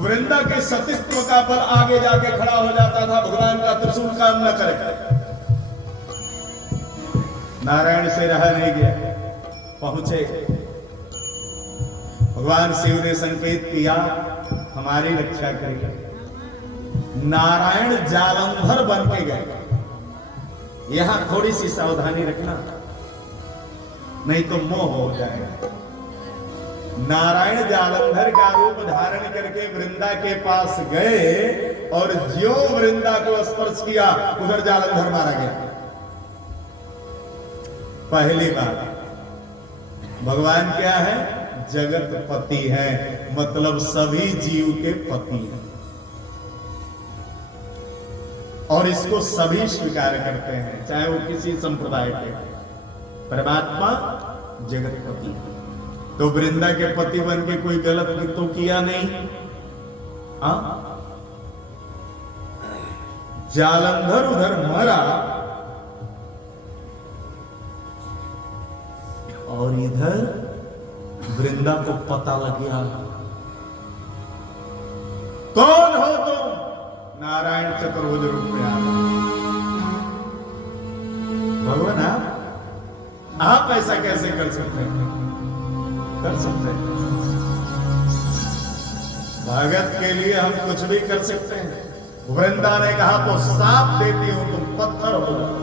वृंदा के सतीत्व का बल आगे जाके खड़ा हो जाता था, भगवान का त्रिशूल काम न करे। नारायण से रहा नहीं गया, पहुंचे। भगवान शिव ने संकेत किया हमारी रक्षा करेगा। नारायण जालंधर बन के गए। यहां थोड़ी सी सावधानी रखना, नहीं तो मोह हो जाएगा। नारायण जालंधर का रूप धारण करके वृंदा के पास गए और ज्यों वृंदा को स्पर्श किया उधर जालंधर मारा गया। पहली बार भगवान क्या है? जगत पति है, मतलब सभी जीव के पति हैं, और इसको सभी स्वीकार करते हैं, चाहे वो किसी संप्रदाय के। परमात्मा जगत पति है, तो वृंदा के पति बन के कोई गलत तो किया नहीं। जालंधर उधर मरा और इधर वृंदा को पता लग गया। कौन हो तुम? नारायण चतुर्भुज रूप में आ भगवान, आप ऐसा कैसे कर सकते हैं? कर सकते हैं। भगत के लिए हम कुछ भी कर सकते हैं। वृंदा ने कहा तो साफ देती हूं तुम पत्थर हो जाओ।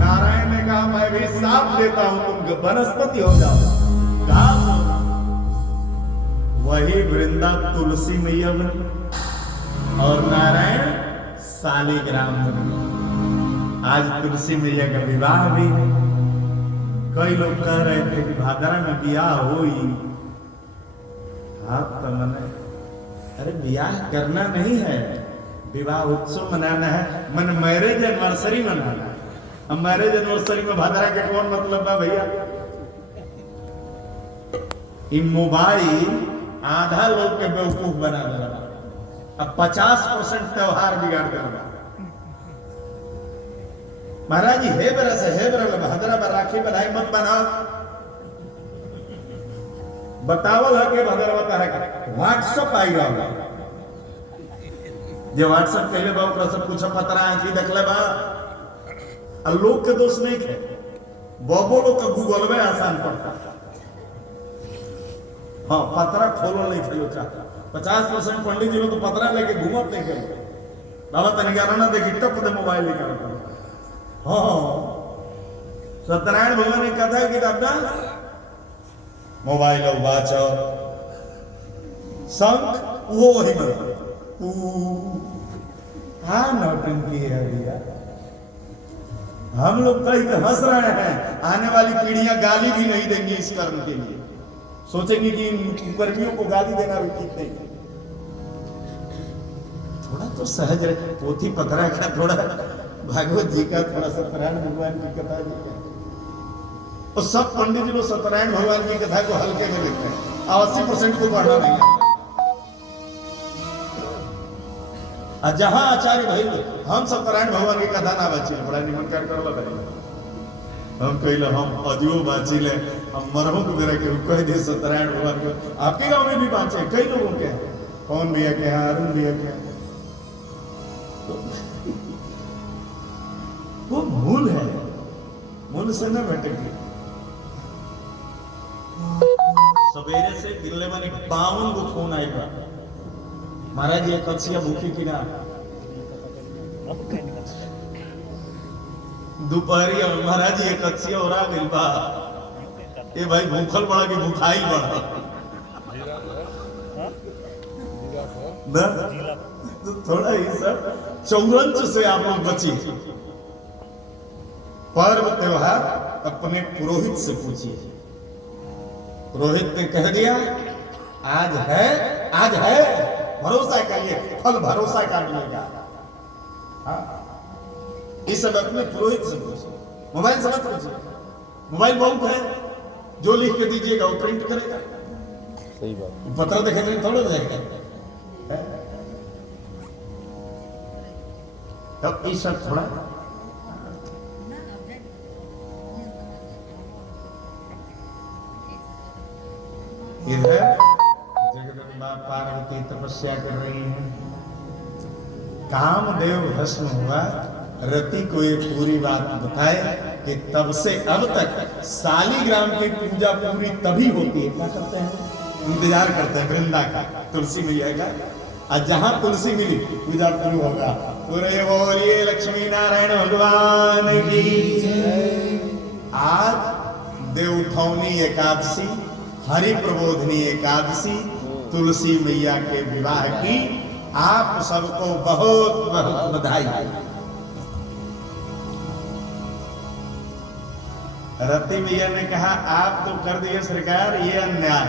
नारायण ने कहा मैं भी साफ देता हूं तुम वनस्पति हो जाओ, घास हो जाओ। वही वृंदा तुलसी मैया बनी और नारायण शालिग्राम बनी। आज तुलसी मैया का विवाह भी है। कई लोग कह रहे थे कि भादरा में ब्याह हो ही, आप तो मने, अरे ब्याह करना नहीं है, विवाह उत्सव मनाना है, मन मैरिज एनिवर्सरी मनाना है। अब मैरिज एनिवर्सरी में भादरा के कौन मतलब है भैया? ये मोबाइल आधा लोग के बेवकूफ बना दे रहा, अब 50% त्योहार बिगाड़ दे रहा। महाराज जी हे बरस हे बरस भादरा में राखी बधाई मत बनाओ, बतावल है के भदरवा तरह व्हाट्सएप आई रहा जो व्हाट्सएप पहले बाबू कर सब कुछ पतरा आंखी देखले बा। लोग के दोष नहीं है, बाबू लोग का गूगल में आसान पड़ता। हाँ पतरा खोलो नहीं खेलो चाहता। 50% पंडित जी लोग तो पतरा लेके घूमत नहीं खेलो। बाबा तनिकारा ना देखी टप दे मोबाइल निकाल। हाँ सत्यनारायण भगवान ने कथा किताब ना मोबाइल वाच शंख वो वही बना। हाँ नौटंकी है भैया। हम लोग कहीं हंस रहे हैं, आने वाली पीढ़ियां गाली भी नहीं देंगी इस कर्म के लिए, सोचेंगे कि इन कर्मियों को गाली देना उचित नहीं। थोड़ा तो सहज रहे, पोथी पतरा का थोड़ा भागवत जी का थोड़ा सा प्राण भगवान की कथा जी का और सब पंडित जी लोग सत्यनारायण भगवान की कथा को हल्के में लिखते हैं, 80% को पढ़ना नहीं आता। जहां आचार्य भाई हम सत्यनारायण भगवान की कथा ना बची बड़ा निमंत्रण कर लो भाई, हम कहले हम अजियो बाची ले, हम मरहू को मेरा के कह दे सत्यनारायण भगवान को। आपके गांव में भी बाँचे कई लोगों के, कौन भैया के हैं, अरुण भैया के हैं। वो मूल है, मूल से न भटकी। सवेरे से दिल्ली में 52 को फोन आएगा, महाराज ये कच्चिया भूखी की ना, दोपहरी महाराज ये कच्चिया हो रहा गई बा, ये भाई भूखल बड़ा कि भूखाई बड़ा ना, तो थोड़ा ही सब चौरंच से आप लोग बचिए। पर्व त्योहार अपने पुरोहित से पूछिए। पुरोहित ने कह दिया आज है, आज है, भरोसा करिए, फल भरोसा का मिलेगा। इस सब अपने पुरोहित से पूछिए, मोबाइल से मत पूछिए। मोबाइल बहुत है, जो लिख के दीजिएगा वो प्रिंट करेगा। सही बात, पत्र देखेंगे थोड़ा देखेगा। तब ये सब थोड़ा इधर जगदम्बा पार्वती तपस्या कर रही है, कामदेव भस्म हुआ। रति को ये पूरी बात बताए कि तब से अब तक शालीग्राम की पूजा पूरी तभी होती है, क्या करते हैं, इंतजार करते हैं वृंदा का, तुलसी मैया का, और जहां तुलसी मिली पूजा पूरी होगा। पूरे बोलिए लक्ष्मी नारायण भगवान की। आज देवउठौनी एकादशी, हरि प्रबोधनी एकादशी, तुलसी मैया के विवाह की आप सबको बहुत बहुत बधाई। रति मैया ने कहा आप तो कर दिए सरकार, ये अन्याय,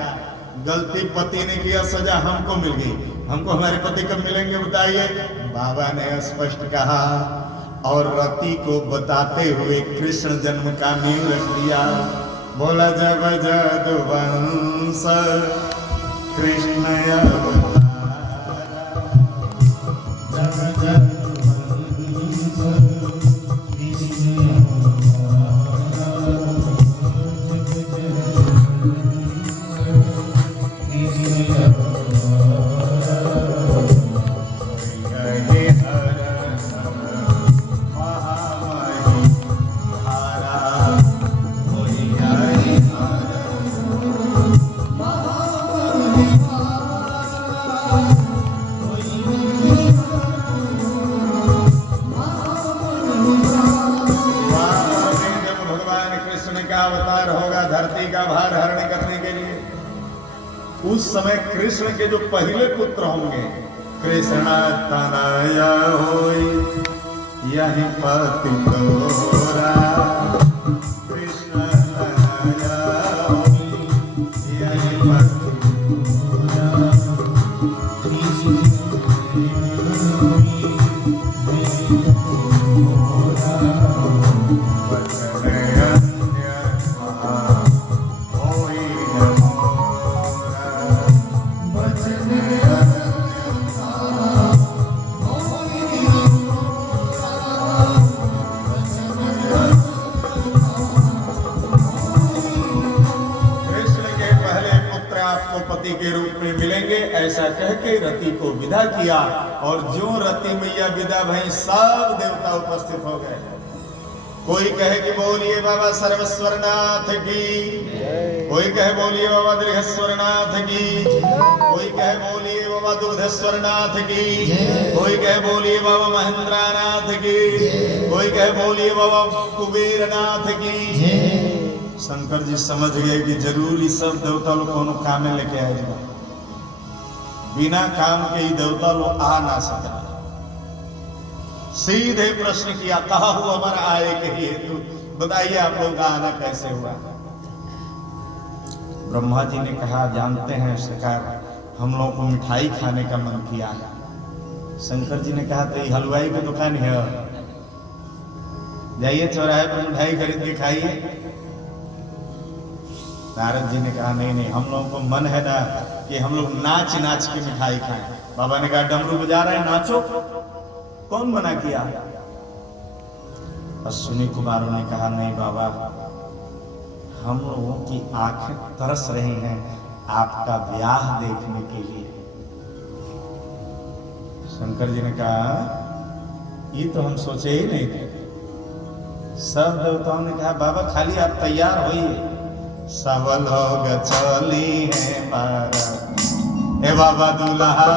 गलती पति ने किया, सजा हमको मिल गई, हमको हमारे पति कब मिलेंगे बताइए। बाबा ने स्पष्ट कहा और रति को बताते हुए कृष्ण जन्म का नींव रख दिया। बोला जब जदुवंश कृष्ण अवतार, जब जदुवंश कृष्ण उस समय कृष्ण के जो पहले पुत्र होंगे, कृष्ण तनया होई यही पति तोरा, कृष्ण तनया होई यही पति तोरा, के रूप में मिलेंगे, ऐसा कह के रति को विदा किया। और जो रति मैया विदा भई सब देवता उपस्थित हो गए। कोई कहे कि बोलिए बाबा सर्वस्वरनाथ की, कोई कहे बोलिए बाबा दीर्घस्वरनाथ की, कोई कहे बोलिए बाबा दुग्धस्वरनाथ की, कोई कहे बोलिए बाबा महेंद्रनाथ की, कोई कहे बोलिए बाबा कुबेरनाथ की। शंकर जी समझ गए कि जरूर सब देवता लोग कोनो काम में लेके आएगा, बिना काम के ही देवता लोग आ ना सका। सीधे प्रश्न किया, कहा हुआ हमारा आए के हेतु बताइए आप लोग का आना कैसे हुआ। ब्रह्मा जी ने कहा जानते हैं सरकार, हम लोगों को मिठाई खाने का मन किया। शंकर जी ने कहा तो ये हलवाई की दुकान है, जाइए चौराहे पर मिठाई खरीद के खाइए। नारद जी ने कहा नहीं नहीं, हम लोगों को मन है ना कि हम लोग नाच नाच के मिठाई खाएं। बाबा ने कहा डमरू बजा रहे हैं, नाचो, कौन मना किया? अश्विनी कुमारों ने कहा नहीं बाबा, हम लोगों की आंखें तरस रही हैं आपका ब्याह देखने के लिए। शंकर जी ने कहा ये तो हम सोचे ही नहीं थे। सब देवताओं ने कहा बाबा खाली आप तैयार होइए, सब लोग चली है बारा, ए बाबा दूल्हा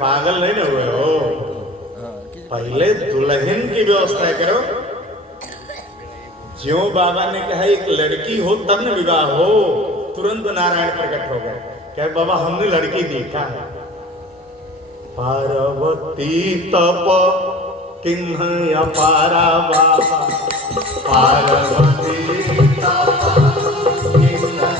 पागल नहीं ना हुए हो, पहले दुल्हन की व्यवस्था करो। ज्यों बाबा ने कहा एक लड़की हो तब न विवाह हो, तुरंत नारायण प्रकट हो गए। क्या बाबा हमने लड़की देखा है, पार्वती तप किन्ह अपारा बाबा, पार्वती तप किन्ह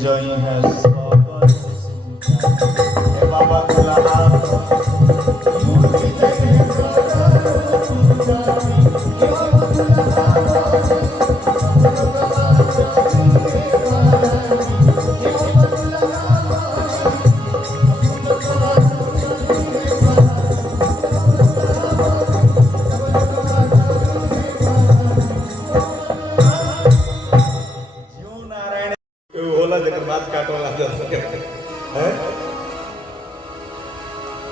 जय है बाबा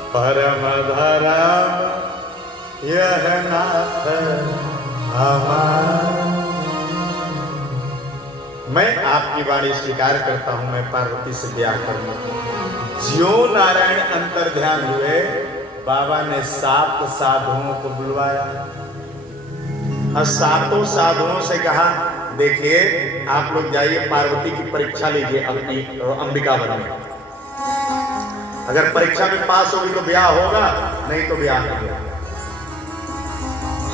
परम धर्म यह नाथ हमारा। मैं आपकी वाणी स्वीकार करता हूं, मैं पार्वती से ब्याह करूंगा। ज्यों नारायण अंतर ध्यान हुए, बाबा ने 7 साधुओं को बुलवाया और 7 साधुओं से कहा देखिए आप लोग जाइए पार्वती की परीक्षा लीजिए अपनी अंबिका बनने। अगर परीक्षा में पास होगी तो ब्याह होगा, नहीं तो ब्याह नहीं होगा।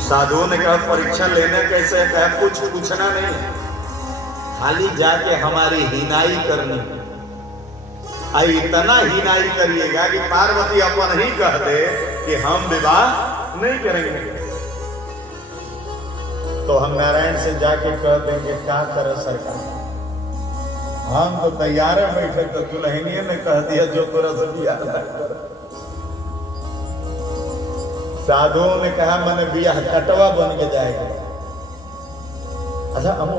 साधुओं ने कहा परीक्षा लेने कैसे? कहा कुछ पूछना नहीं, खाली जाके हमारी हिनाई करनी। इतना हिनाई करिएगा कि पार्वती अपन ही कह दे कि हम विवाह नहीं करेंगे। तो हम नारायण से जाके कह देंगे क्या करे सरकार, हम तो तैयार है बैठे, तो दुल्हनिया ने कह दिया जो तोरा से बियाह ना कर। साधुओं ने कहा मैंने बियाह कटवा बन के जाएगा। अच्छा अमू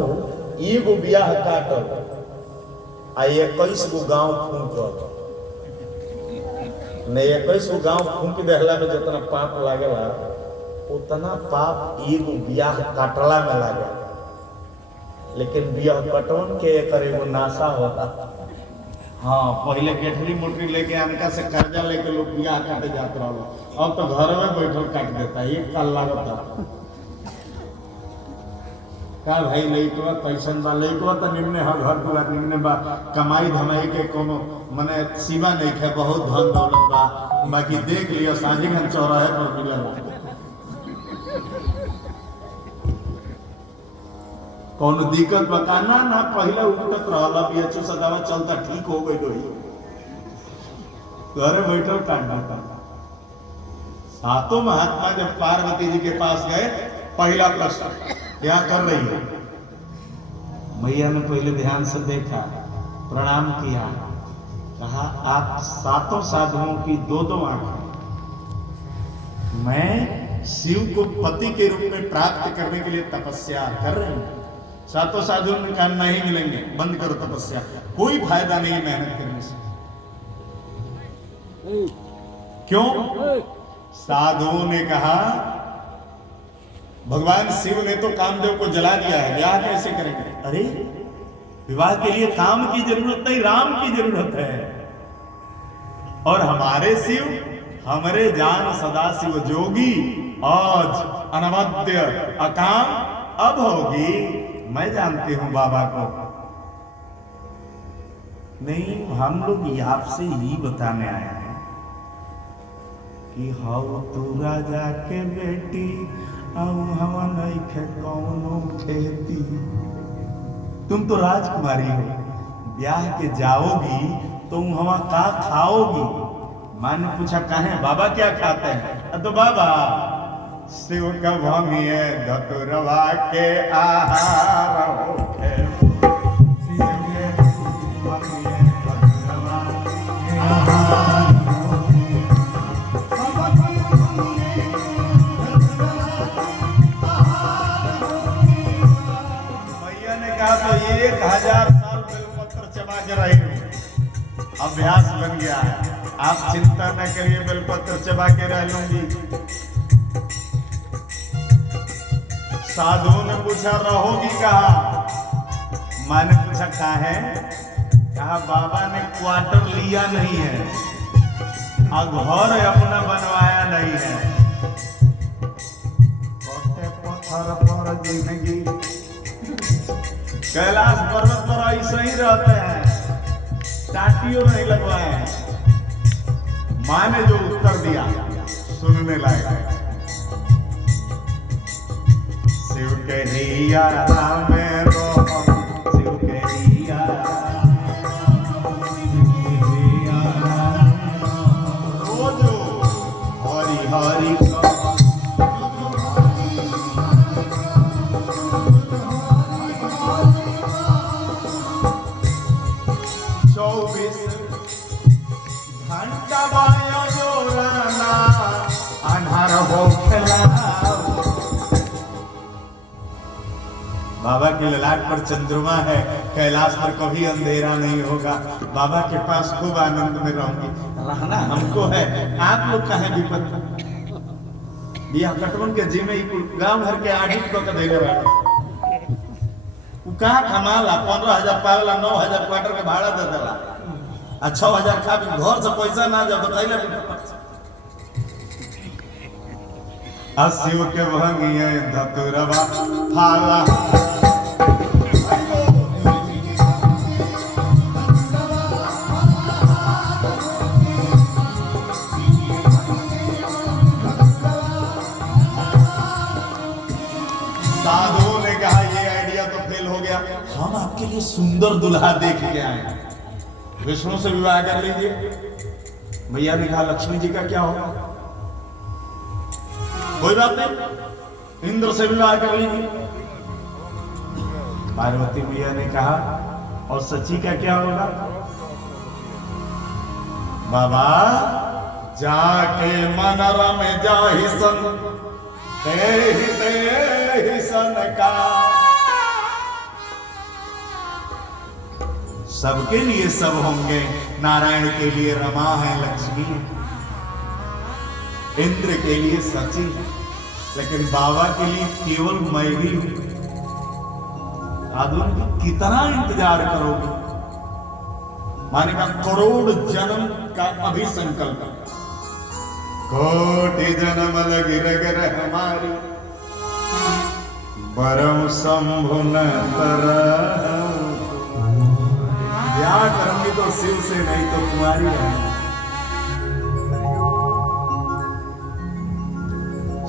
एगो बियाह काटल आ 21 गो गांव फूंक ने 21 गो गांव फूंक देहला में जितना पाप लागेला उतना पाप एगो बियाह काटला में लागे। लेकिन बियाह कटवन के एकर एगो नाशा होता। हाँ पहले गेठरी मोटरी लेके अनका से कर्जा लेके लोग बियाह काटे जात रहो, अब तो घर में बैठल काट देता है। एक साल लागता का भाई लइकवा कैसन बा, लइकवा तो निम्ने ह घर दुआर निम्ने बा, कमाई धमाई के कोनो मने सीमा नहीं है, बहुत धन दौलत बा, बाकी देख लियो सांझी घन चौराहे पर मिलेला कोनो दिक्कत बता ना ना पहले उठत रहला बीएचओ से दवा चलता ठीक हो गई दोई घरे बैठल काट देता। सातों महात्मा जब पार्वती जी के पास गए, पहला प्रश्न क्या कर रही है? मैया ने पहले ध्यान से देखा, प्रणाम किया, कहा आप सातों साधुओं की दो दो आंखें, मैं शिव को पति के रूप में प्राप्त करने के लिए तपस्या कर रही हूं। सातों साधुओं ने कहा नहीं मिलेंगे, बंद करो तपस्या, कोई फायदा नहीं है मेहनत करने से। क्यों? साधुओं ने कहा भगवान शिव ने तो कामदेव को जला दिया है, ब्याह कैसे करेंगे? अरे विवाह के लिए काम की जरूरत नहीं, राम की जरूरत है। और हमारे शिव, हमारे जान सदा शिव जोगी, आज अनवद्य अकाम अब होगी। मैं जानती हूं बाबा को। नहीं, हम लोग आपसे ही बताने आए हैं कि हाउ तू राजा के बेटी हवा नहीं खे कौनो खेती। तुम तो राजकुमारी हो, ब्याह के जाओगी तुम हवा का खाओगी? मां ने पूछा काहे बाबा क्या खाते हैं? तो बाबा शिव का भंगिए धतुरवा के आहार होखे, शिव के भंगिए धतुरवा के आहार होखे, बाबा के भंगिए भैया ने कहा तो 1000 साल बेलपत्र चबा के रहे हो, अभ्यास बन गया है, आप चिंता न करिए, बेलपत्र चबा के रह लूंगी। साधुओं ने पूछा रहोगी कहा? मां ने पूछा कहा है? कहा बाबा ने क्वार्टर लिया नहीं है और घर अपना बनवाया नहीं है। पत्थर पर जिंदगी, कैलाश पर्वत पर ऐसे ही रहते हैं, टाटियों नहीं लगवाए हैं। मां ने जो उत्तर दिया सुनने लायक है। शिव के रिया राम रो, शिव के रिया रोजो हरि हरि 24 घंटा बाया जोराना अन्हार हो खेला। बाबा के ललाट पर चंद्रमा है, कैलाश पर कभी अंधेरा नहीं होगा। बाबा के पास खूब आनंद में रहूंगी, रहना हमको है, आप लोग का है विपत्ति। बियाह कटवन के जिम्मे गांव भर के आडिट को देने वाले कहा कमाला 15,000 पावेला, 9,000 क्वार्टर के भाड़ा दे देला, 6,000 खा घर से पैसा ना जाओ तो कैले शिव के भंगिए धतुरवा फाला। साधुओं ने कहा ये आइडिया तो फेल हो गया, हम आपके लिए सुंदर दुल्हा देख के आए, विष्णु से विवाह कर लीजिए। भैया ने कहा लक्ष्मी जी का क्या होगा? कोई बात नहीं, इंद्र से विवाह कर लीजिए। पार्वती मैया ने कहा और सची का क्या होगा? बाबा जाके मनरा में जाहि सन ते सन का। सबके लिए सब होंगे, नारायण के लिए रमा है, लक्ष्मी है, इंद्र के लिए सची, लेकिन बाबा के लिए केवल मैं ही हूं। आदमी कितना इंतजार करोगे? माने का करोड़ जन्म का अभिसंकल्प, कोटि जन्म लगी रगर हमारी, बरम शंभु न तरह। ब्याह करूंगी तो शिव से, नहीं तो कुमारी है।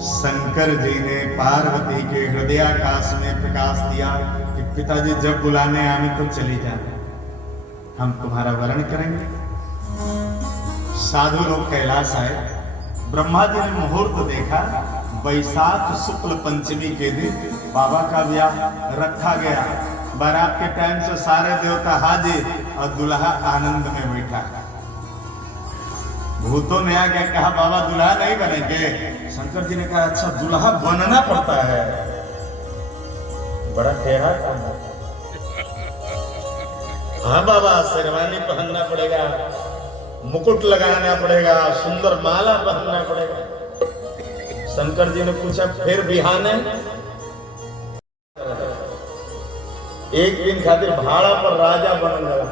शंकर जी ने पार्वती के हृदयाकाश में प्रकाश दिया कि पिताजी जब बुलाने आने तो चली जाना, हम तुम्हारा वरण करेंगे। साधु लोग कैलाश आए, ब्रह्मा जी ने मुहूर्त देखा, वैशाख शुक्ल पंचमी के दिन बाबा का ब्याह रखा गया। बारात के टाइम से सारे देवता हाजिर और दुल्हा आनंद में बैठा। भूतों ने आके कहा बाबा दुल्हा नहीं बनेंगे? शंकर जी ने कहा अच्छा दुल्हा बनना पड़ता है, बड़ा टेढ़ा काम है। हाँ बाबा, शेरवानी पहनना पड़ेगा, मुकुट लगाना पड़ेगा, सुंदर माला पहनना पड़ेगा। शंकर जी ने पूछा फिर बिहाने? एक दिन खातिर भाड़ा पर राजा बन गया,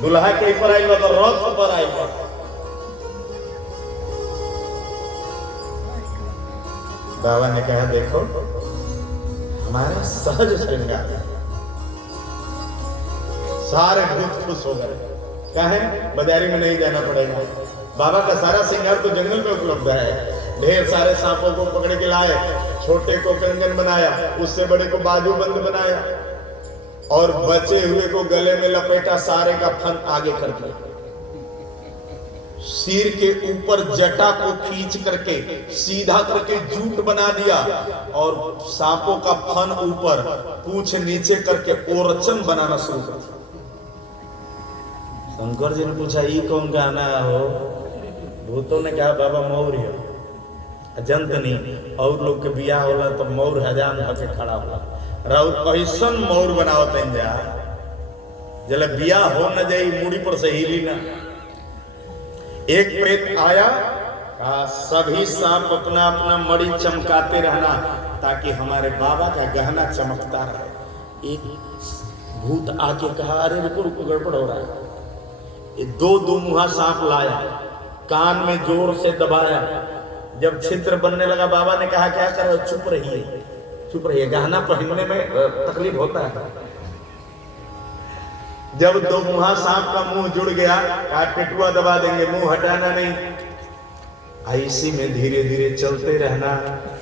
दुल्हा के पर आई तो रथ पर आई। बाबा ने कहा देखो हमारा सहज श्रृंगार, सारे भूत खुश हो गए। कहे बाजारी में नहीं जाना पड़ेगा, बाबा का सारा श्रृंगार तो जंगल में उपलब्ध है। ढेर सारे सांपों को पकड़ के लाए, छोटे को कंगन बनाया, उससे बड़े को बाजूबंद बनाया और बचे हुए को गले में लपेटा, सारे का फन आगे कर दिया। सिर के ऊपर जटा को खींच करके सीधा करके जूट बना दिया और सांपों का फन ऊपर, पूछ नीचे करके ओरचन बनाना शुरू कर दिया। शंकर जी ने पूछा ये कौन गाना हो? भूतों ने कहा बाबा मौर्य जंत नहीं, और लोग के बियाह होला तो मौर हजाम होके खड़ा होला, राउत ऐसन मौर बनावत जा जले बियाह हो न जाई, मुड़ी पर से हिली ना। एक प्रेत आया, कहा सभी सांप अपना अपना मणि चमकाते रहना ताकि हमारे बाबा का गहना चमकता रहे। एक भूत आके कहा अरे रुको रुको, गड़बड़ हो रहा है। दो मुहा सांप लाया, कान में जोर से दबाया, जब छिद्र बनने लगा बाबा ने कहा क्या करो? चुप रहिए, चुप रहिए, गहना पहनने में तकलीफ होता है। जब दो मुहा सांप का मुंह जुड़ गया, कहा पिटुआ दबा देंगे, मुंह हटाना नहीं, ऐसी में धीरे धीरे चलते रहना।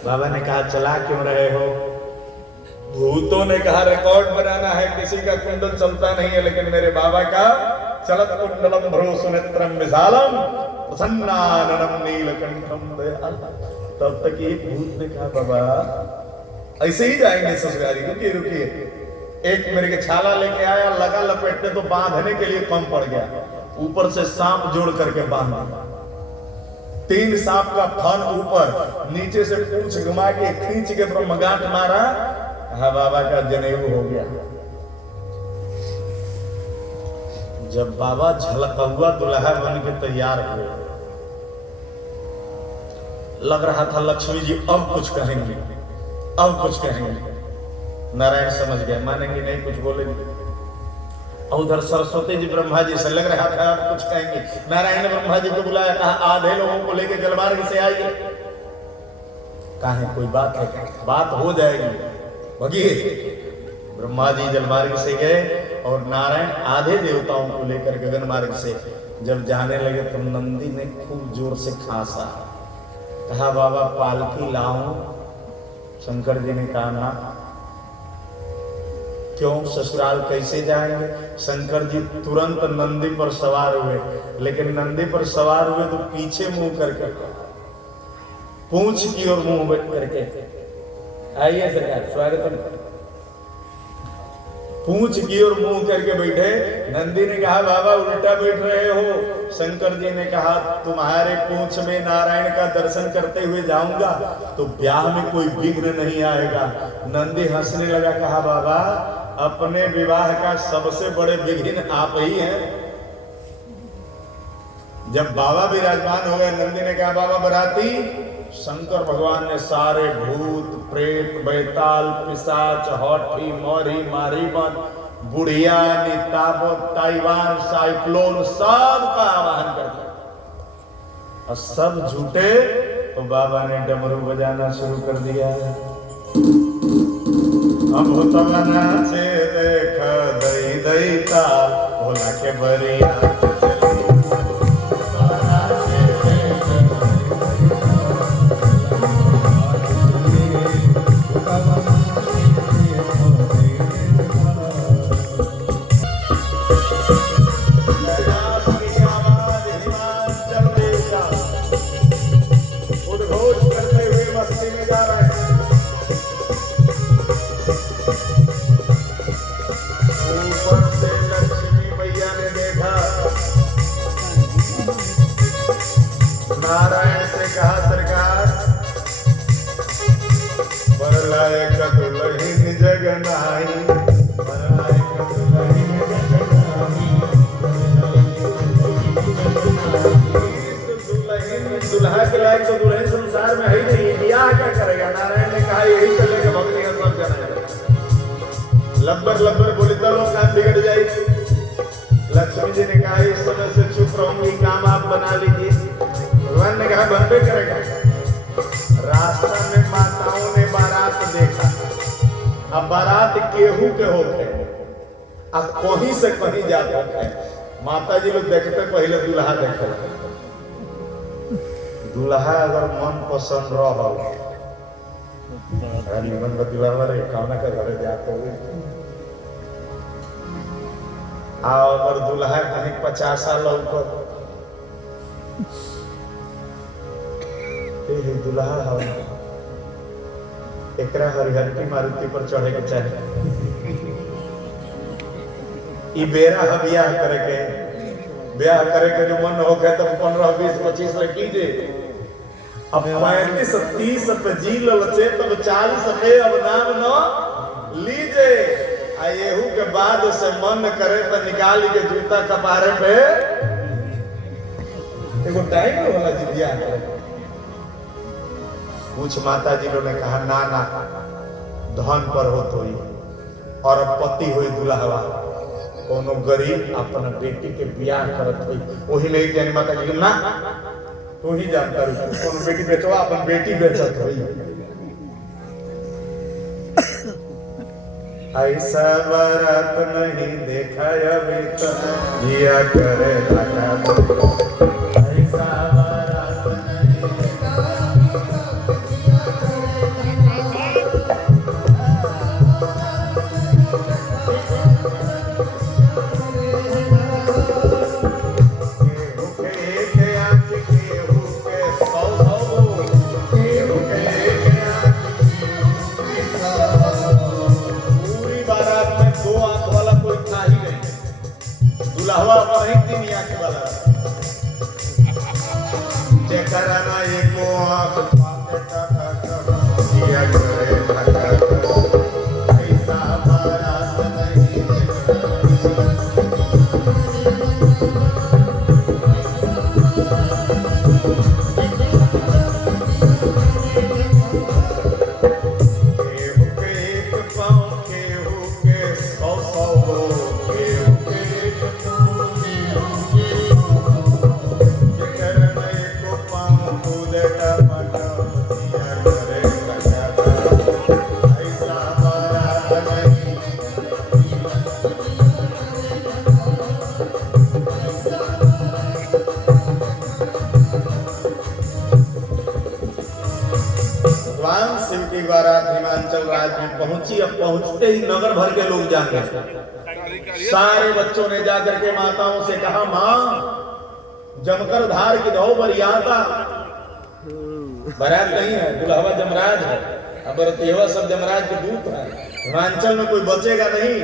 बाबा ने कहा चला क्यों रहे हो? भूतों ने कहा रिकॉर्ड बनाना है, किसी का कुंडल चलता नहीं है, लेकिन मेरे बाबा का चलत कुंडलम भ्रो सुनेत्रम विशालम प्रसन्नाननम नीलकंठम दयाल। तब तक एक भूत ने कहा बाबा ऐसे ही जाएंगे ससुराली, रुकिए रुकिए। एक मेरे के छाला लेके आया, लगा लपेटने तो बांधने के लिए कम पड़ गया, ऊपर से सांप जोड़ करके बांधा। 3 सांप का फन ऊपर, नीचे से पूंछ घुमा के खींच के ब्रह्मगांठ मारा। कहा बाबा का जनेऊ हो गया। जब बाबा झलका हुआ दुल्हा बन के तैयार हुए, लग रहा था लक्ष्मी जी अब कुछ कहेंगे, अब कुछ कहेंगे। नारायण समझ गए, मानेंगे नहीं, कुछ बोलेंगे। और उधर सरस्वती जी ब्रह्मा जी से लग रहा था अब कुछ कहेंगे। नारायण ने ब्रह्मा जी को बुलाया, कहा आधे लोगों को लेके जलमार्ग से आइए। कहा कोई बात है क्या? बात हो जाएगी, भगिए। ब्रह्मा जी जलमार्ग से गए और नारायण आधे देवताओं को लेकर गगन मार्ग से जब जाने लगे तो नंदी ने खूब जोर से खांसा। कहा बाबा पालकी लाऊं? शंकर जी ने कहा ना। क्यों? ससुराल कैसे जाएंगे? शंकर जी तुरंत नंदी पर सवार हुए, लेकिन नंदी पर सवार हुए तो पीछे मुंह करके पूंछ की ओर मुंह करके, आइए सरकार स्वागतम। पूंछ की ओर मुंह करके बैठे। नंदी ने कहा बाबा उल्टा बैठ रहे हो। शंकर जी ने कहा तुम्हारे पूंछ में नारायण का दर्शन करते हुए जाऊंगा तो ब्याह में कोई विघ्न नहीं आएगा। नंदी हंसने लगा, कहा बाबा अपने विवाह का सबसे बड़े विघ्न आप ही हैं। जब बाबा विराजमान हो गए, नंदी ने कहा बाबा बराती। शंकर भगवान ने सारे भूत प्रेत बैताल पिशाच हॉठी मोरी मारीबन बुढ़िया निताबत ताइवान साइक्लोन सब का आवाहन कर दिया और सब झूठे। तो बाबा ने डमरू बजाना शुरू कर दिया। अब तमना से देख दई दैता भोला के बरिया नारायण से कहा सरकार बरलायक दुल्हन जगनाई बरलायक दुल्हन जगनाई। दुल्हा के लायक तो दुल्हन संसार में है नहीं, ब्याह क्या करेगा। नारायण ने कहा यही चलेगा भक्ति का सब जनाएगा। लब्बर लब्बर बोली तो लोग काम बिगड़ जाएगी। लक्ष्मी जी ने कहा इस समय से चुप रहूंगी, काम आप बना लीजिए। भगवान ने कहा बनबे करेगा। रास्ता में माताओं ने बारात देखा। अब बारात केहू के होते अब कहीं से कहीं जाते हैं। माता जी लोग देखते पहले दूल्हा देखे। दूल्हा अगर मन पसंद रहा निमन का दूल्हा रे खाना का घर जाते हुए अगर दूल्हा कहीं 50 साल दूल्हा एकरा हरिहर की मारुति पर चढ़े के चाहे ई बेरा है ब्याह करे के जो मन हो गए तब 15 20 25 लड़की दे। अब 35 30 पे जी ललचे तब 40 पे अब नाम न लीजे। आयेहू के बाद से मन करे तो निकाल के जूता कपारे पे एगो टाइम होला जी ब्याह करे। कुछ माता जी ने कहा ना ना धन पर हो तो और पति हुई दुल्हवा कोनो गरीब अपना बेटी के ब्याह करत हुई वही नहीं जानी। माता जी ना तू ही जानता रही कोनो बेटी बेचवा अपन बेटी बेचत हुई। ऐसा बारात नहीं देखा अभी तक जिया करे ऐसा पहुंची। अब पहुंचते ही नगर भर के लोग जान गए। सारे बच्चों ने जाकर के माताओं से कहा मां जमकर धार की दो बरियाता बारात नहीं है, दुल्हवा जमराज है, अब बरतियवा सब जमराज के दूत है। हिमाचल में कोई बचेगा नहीं।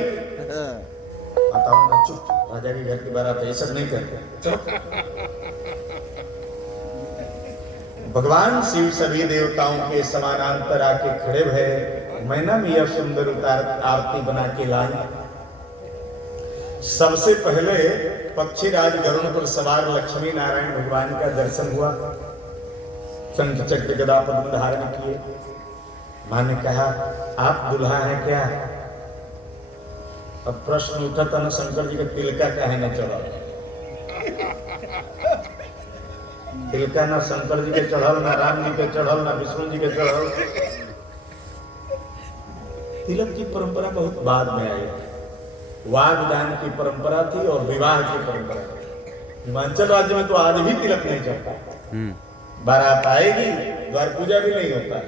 बताओ चुप, राजा के घर की बारात है, ये सब नहीं करते। भगवान शिव सभी देवताओं के समानांतर आके खड़े भये। मैना मिया सुंदर उतार आरती बना के लाई। सबसे पहले पक्षीराज गरुड़ पर सवार लक्ष्मी नारायण भगवान का दर्शन हुआ। शंख चक्र गदा पद्म धारण किए। मां ने कहा, आप दुल्हा हैं क्या? अब प्रश्न उठा था ना, शंकर जी का तिलका काहे न चढ़ा? तिलका ना शंकर जी के चढ़ल, ना राम जी के चढ़ल, ना विष्णु जी के चढ़ल। तिलक की परंपरा बहुत बाद में आई। वागदान की परंपरा थी और विवाह की परंपरा। हिमाचल राज्य में तो आज भी तिलक नहीं चढ़ता। बारात आएगी, द्वार पूजा भी नहीं होता,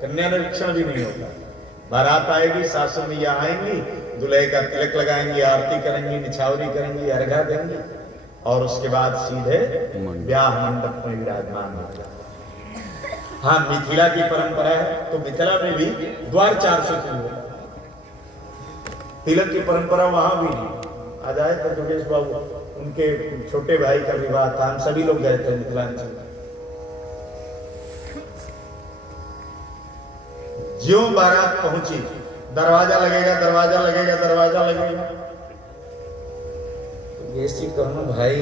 कन्या निरीक्षण भी नहीं होता। बारात आएगी, सासू मैया आएंगी, दूल्हे का तिलक लगाएंगी, आरती करेंगी, निछावरी करेंगी, अर्घा देंगी और उसके बाद सीधे ब्याह मंडप में विराजमान हो जाए। हाँ, मिथिला की परंपरा है तो मिथिला में भी द्वार 4 से शुरू होता है। तिलक की परंपरा वहां भी नहीं। आज आए थे जोगेश बाबू, उनके छोटे भाई का विवाह था, हम सभी लोग गए थे मिथिलांचल। ज्यों बारात पहुंची, दरवाजा लगेगा, दरवाजा लगेगा, दरवाजा लगेगा। ऐसी कहूँ भाई,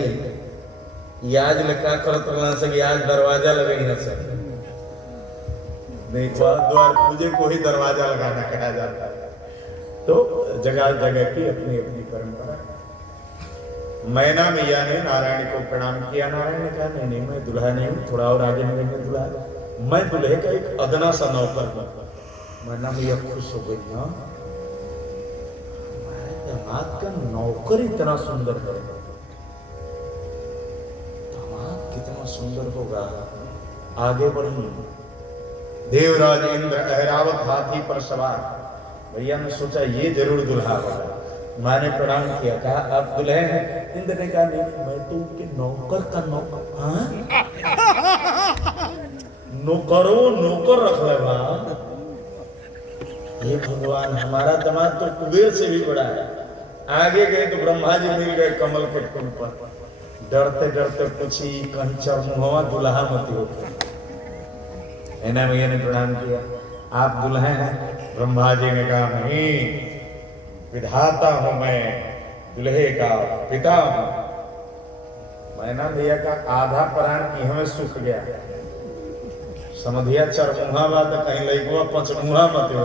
याद लगा करत रहना सके, आज दरवाजा लगेगा सर। नहीं, द्वार पूजे को ही दरवाजा लगाना कहा जाता है। तो जगह जगह की अपनी अपनी परंपरा। मैना मैया ने नारायण को प्रणाम किया। नारायण ने कहा, नहीं मैं दुल्हा नहीं हूँ, थोड़ा और आगे मिलेंगे दुल्हा, मैं दुल्हे का एक अदना सा नौकर हूँ। मैना मैया खुश हो गई। हाँ, दामाद का नौकर इतना सुंदर है, दामाद कितना सुंदर होगा। आगे बढ़ी। देवराज इंद्र ऐरावत हाथी पर सवार। भैया ने सोचा ये जरूर दुल्हा होगा। मां ने प्रणाम किया, कहा आप दुल्हे हैं? इंद्र ने कहा, नहीं मैं तो उनके नौकर का नौकर। नौकरों नौकर रख ले। ये भगवान, हमारा दामाद तो कुबेर से भी बड़ा है। आगे गए तो ब्रह्मा जी मिल गए कमल के फूल पर। डरते डरते पूछी, कहीं चरमुहवा दुल्हा मत हो। मैना मैया ने प्रणाम किया, आप दुल्हे हैं? ब्रह्मा जी ने कहा, नहीं, विधाता हूं मैं, दुल्हे का पिता हूं। मैना मैया का आधा प्राण की हमें सूख गया। समझिया चरमुहा बात, कहीं लइकवा पंचमुहा मत हो।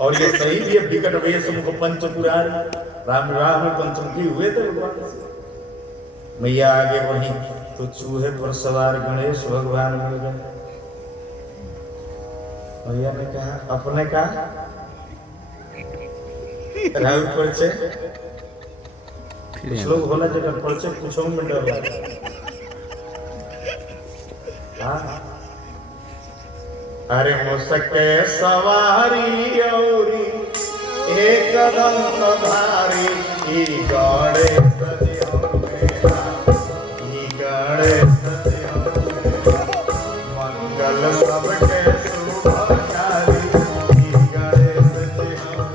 और ये सही भी है, विकट वेश मुख पंचपुराण, राम विवाह में पंचमुखी हुए थे भगवान से। मैया आगे बढ़ी तो चूहे पर सवार गणेश भगवान मिल गए। मैया ने कहा, अपने का राहुल परिचय। कुछ लोग होना जगह परिचय पूछो में डर लगता। हाँ, अरे मुसके सवारी औरी एक दंत धारी, ई गाड़े सजियो मेरा, ई गाड़े सजियो मेरा, मंगल सबके शुभकारी, ई गाड़े सजियो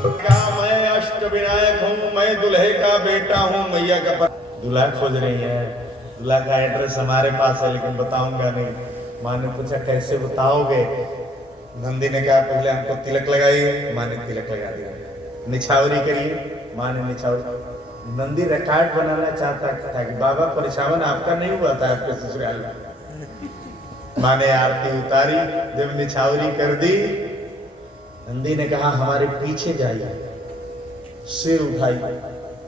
मेरा। मैं अष्ट विनायक हूँ, मैं दुल्हे का बेटा हूँ। मैया का दूल्हा खोज रही है। दूल्हा का एड्रेस हमारे पास है लेकिन बताऊंगा नहीं। माँ ने पूछा, कैसे बताओगे? नंदी ने कहा, पहले हमको तिलक लगाइए। माँ ने तिलक लगा दिया। निछावरी करिए। माँ ने निछावरी। नंदी रिकॉर्ड बनाना चाहता था कि बाबा परिछावन आपका नहीं हुआ था आपके ससुराल में। माँ ने आरती उतारी, जब निछावरी कर दी, नंदी ने कहा, हमारे पीछे जाइए, सिर उठाई,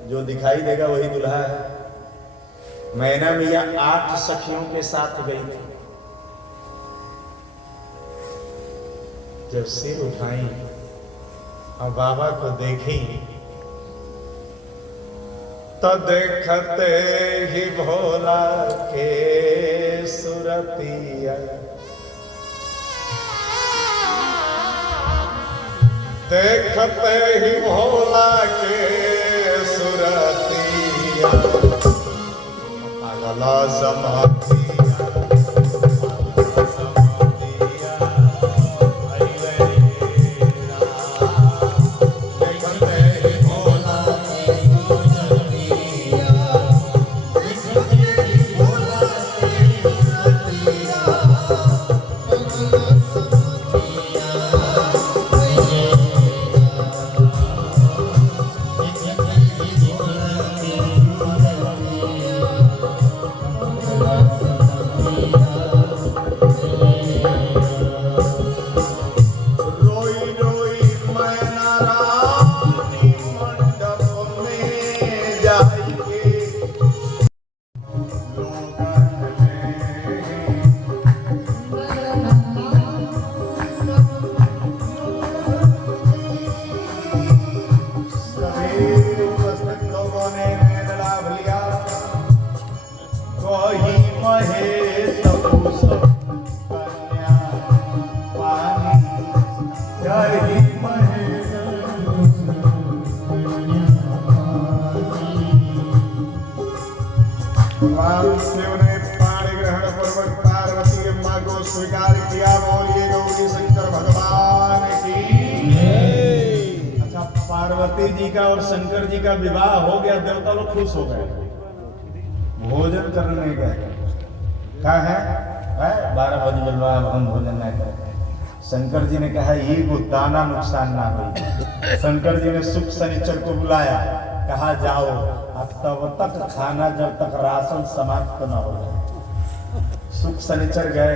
जो दिखाई देगा वही दुल्हा है। मैना मैया 8 सखियों के साथ गई थी। जब सिर उठाई और बाबा को देखी तो देखते ही भोला के सुरतिया, देखते ही भोला के सुरतिया, अगला समाधिया, भगवान शिव ने पाणी ग्रहण पूर्वक पार्वती अम्मा को स्वीकार किया। बोलिए गौरी शंकर भगवान की। अच्छा, पार्वती जी का और शंकर जी का विवाह हो गया, देवता लोग खुश हो गए, भोजन करने गए। कहा है 12 बजे जलवा हम भोजन नहीं करें। शंकर जी ने कहा ये को दाना नुकसान ना हो। शंकर जी ने सुख शनिचर को बुलाया, कहा जाओ अब तब तक खाना जब तक राशन समाप्त न हो जाए। सुख शनिचर गए,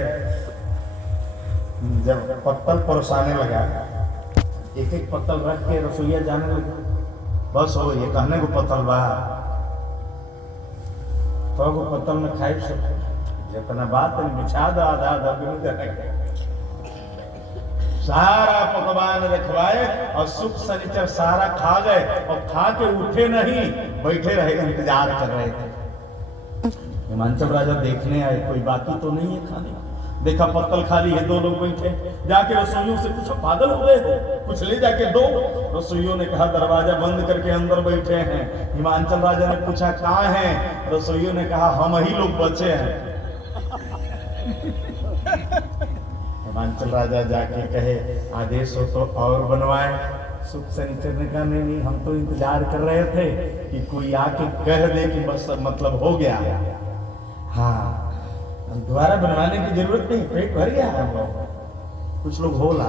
जब पत्तल परोसाने लगा, एक एक पत्तल रख के रसोईया जाने लगा। बस हो ये कहने को पत्तल बा तो वो पत्तल में खाई सकते जितना बात बिछा दो आधा आधा सारा पकवान रखवाए और सुख शनिचर सारा खा गए और खा के उठे नहीं, बैठे रहे, इंतजार कर रहे थे। हिमांचल राजा देखने आए, कोई बाकी तो नहीं है खाने। देखा पत्तल खाली है, 2 लोग बैठे। जाके रसोइयों से पूछो पागल हो गए हो, कुछ ले जाके दो। रसोइयों ने कहा दरवाजा बंद करके अंदर बैठे हैं। हिमांचल राजा ने पूछा कहाँ हैं? रसोइयों ने कहा हम ही लोग बचे हैं। हिमांचल राजा जाके कहे आदेश हो तो और बनवाए। सुख शनिचर ने कहा नहीं, हम तो इंतजार कर रहे थे कि कोई आके कह दे कि बस मतलब हो गया। हाँ, दोबारा बनवाने की जरूरत नहीं, पेट भर गया हम लोग। कुछ लोग होला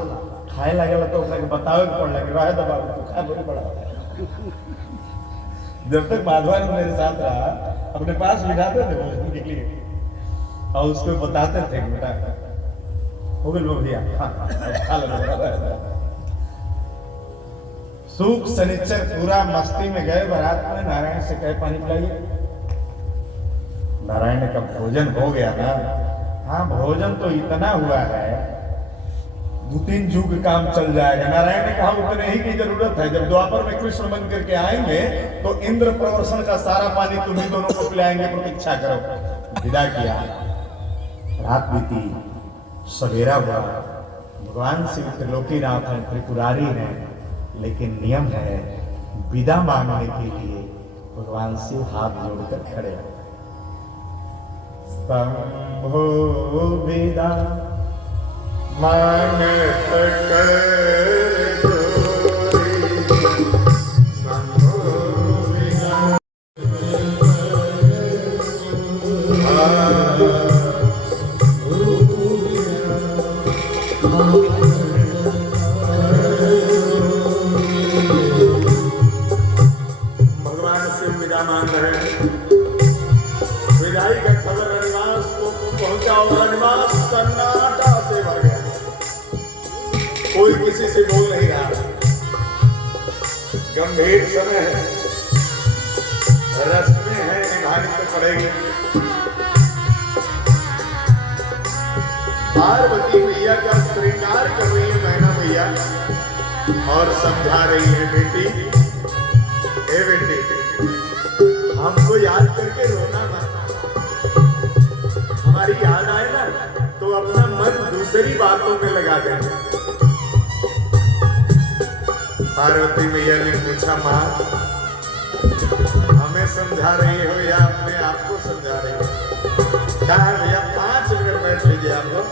खाए लगे तो बताओ पड़ लगे रहा दबा तो खा बड़ी बड़ा। जब तक माधवानंद मेरे साथ रहा, अपने पास बिठाते थे भोजन के लिए और उसको बताते थे बेटा हो गए भैया। सुख शनिचर पूरा मस्ती में गए। बारात में नारायण से कहे पानी पिलाइए। नारायण का भोजन हो गया ना? हाँ, भोजन तो इतना हुआ है 2-3 युग काम चल जाएगा। नारायण ने कहा उतने ही की जरूरत है। जब द्वापर में कृष्ण बन करके आएंगे तो इंद्र प्रवर्षण का सारा पानी तुम्ही दोनों को पिलाएंगे, प्रतीक्षा करो। विदा किया, रात बीती, सवेरा हुआ। भगवान शिव त्रिलोकीनाथ हैं, त्रिपुरारी हैं, लेकिन नियम है विदा मांगने के लिए भगवान शिव हाथ जोड़कर खड़े हो। शंभो विदा मांगत कर भगवान शिव विदा मांग रहे हैं। विदाई का खबर रनिवास को पहुंचा और रनिवास सन्नाटा से भर गया। कोई किसी से बोल नहीं रहा। गंभीर समय है, रस्में हैं, निभानी तो पड़ेगी। पार्वती मैया का श्रृंगार कर रही है मैना मैया और समझा रही है बेटी, ए बेटी हमको याद करके रोना मत। हमारी याद आए ना तो अपना मन दूसरी बातों में लगा देना। पार्वती मैया ने पूछा माँ हमें समझा रही हो या अपने आप को समझा रही हो? कहा भैया 5 मिनट बैठ लीजिए आप लोग।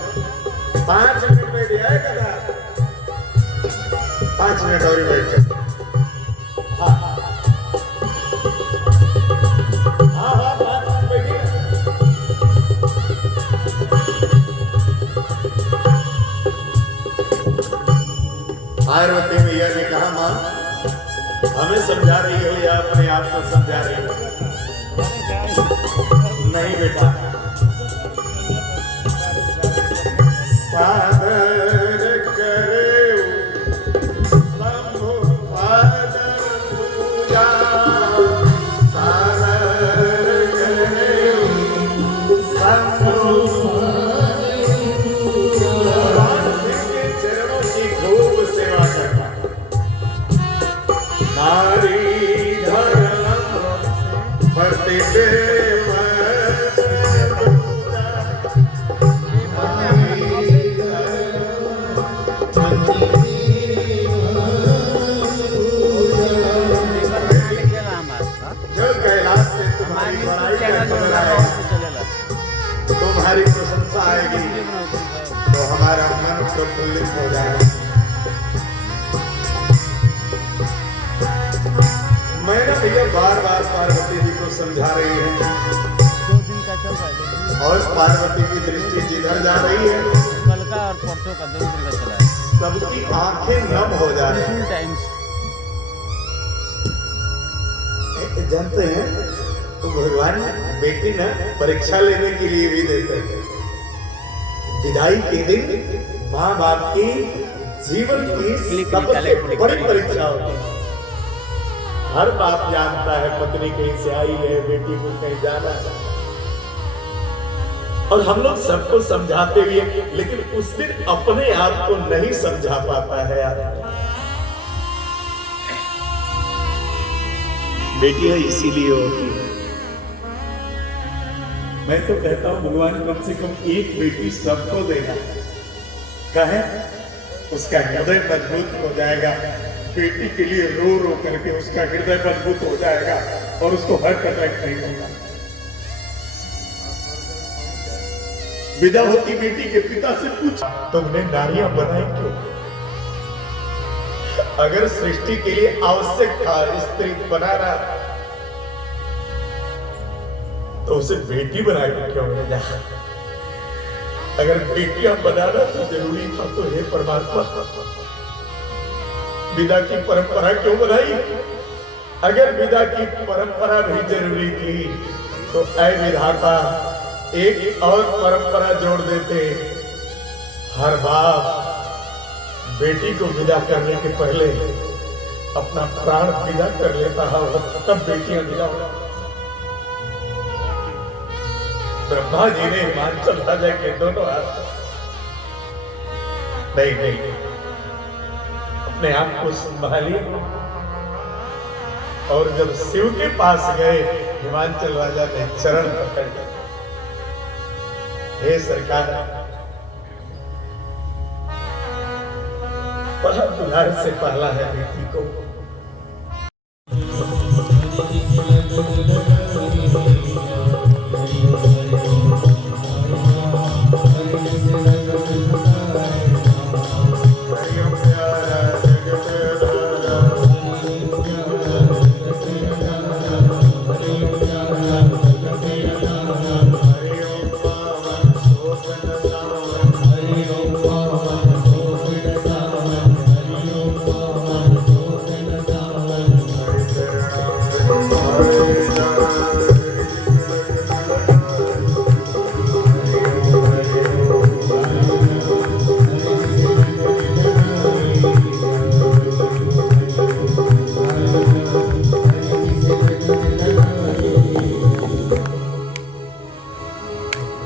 5 मिनट बैठ जाए कदा 5 मिनट और बैठ जाए। हाँ हाँ हाँ 5 मिनट बैठिए। पार्वती मैया ने कहा माँ हमें समझा रही हो या अपने आप को समझा रही हो? नहीं बेटा, सादर करे शंभु पाद पूजा, सादर करे शंभु के चरणों की खूब सेवा करना। नारी धर्म प्रतिदेव जो कैलाश से तुम्हारी बड़ाई करने वाला है प्रफुल्लित हो जाए। मैं ना भैया बार बार पार्वती जी को समझा रही है 2 दिन का चल रहा है, और पार्वती की दृष्टि जिधर जा रही है कल का और परसों का 2 दिन का चला है। सबकी आंखें नम हो जा रही फुल टाइम्स हैं। जानते हैं तो भगवान बेटी ना परीक्षा लेने के लिए भी देते हैं। विदाई के दिन माँ बाप की जीवन की सबसे बड़ी परीक्षा होती है। हर बाप जानता है पत्नी कहीं से आई है, बेटी को कहीं जाना है, और हम लोग सबको समझाते भी हैं, लेकिन उस दिन अपने आप को नहीं समझा पाता है यार। बेटियां इसीलिए होती है। मैं तो कहता हूं भगवान कम से कम एक बेटी सबको देना, कहे उसका हृदय मजबूत हो जाएगा। बेटी के लिए रो रो करके उसका हृदय मजबूत हो जाएगा और उसको हर कटक नहीं होगा। विदा होती बेटी के पिता से पूछ, तुमने नारियां बनाई क्यों? अगर सृष्टि के लिए आवश्यक था स्त्री बनाना, तो उसे बेटी बना के क्यों भेजा? अगर बेटियां बनाना तो जरूरी था, तो हे परमात्मा विदा की परंपरा क्यों बनाई? अगर विदा की परंपरा भी जरूरी थी, तो ऐ विधाता एक और परंपरा जोड़ देते। हर बाप बेटी को विदा करने के पहले अपना प्राण विदा कर लेता है, तब बेटियां विदा हो। ब्रह्मा जी ने हिमाचल राजा के दोनों हाथ नहीं अपने आप को संभालिए, और जब शिव के पास गए हिमाचल राजा ने चरण पकड़ लिया, हे सरकार, बड़ा दुलार से पाला है बेटी को।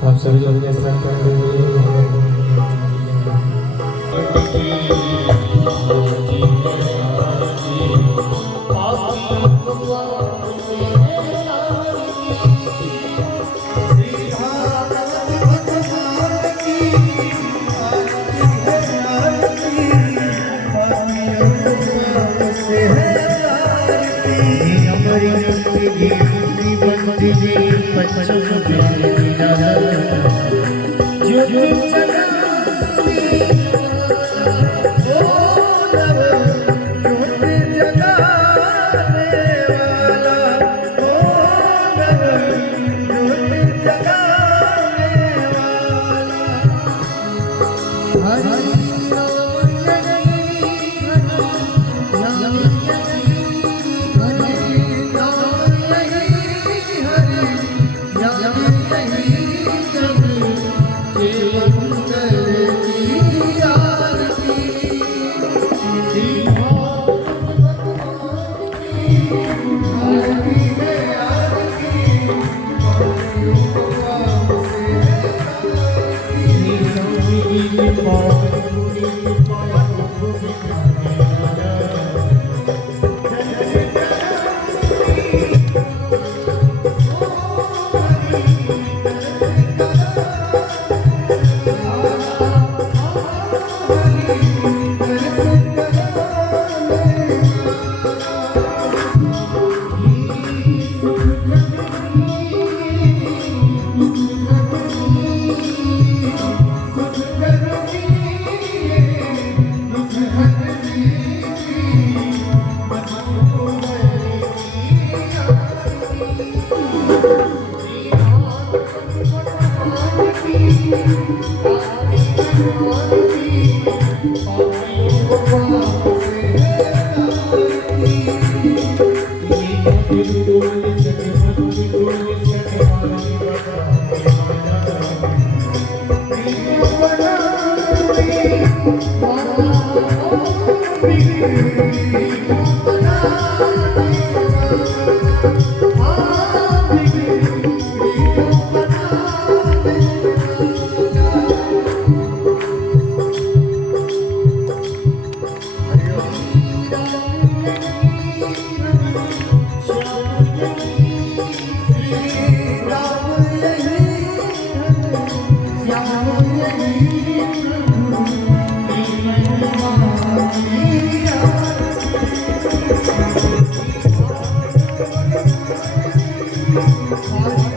आप सभी लोग स्नान कर हरि Thank you.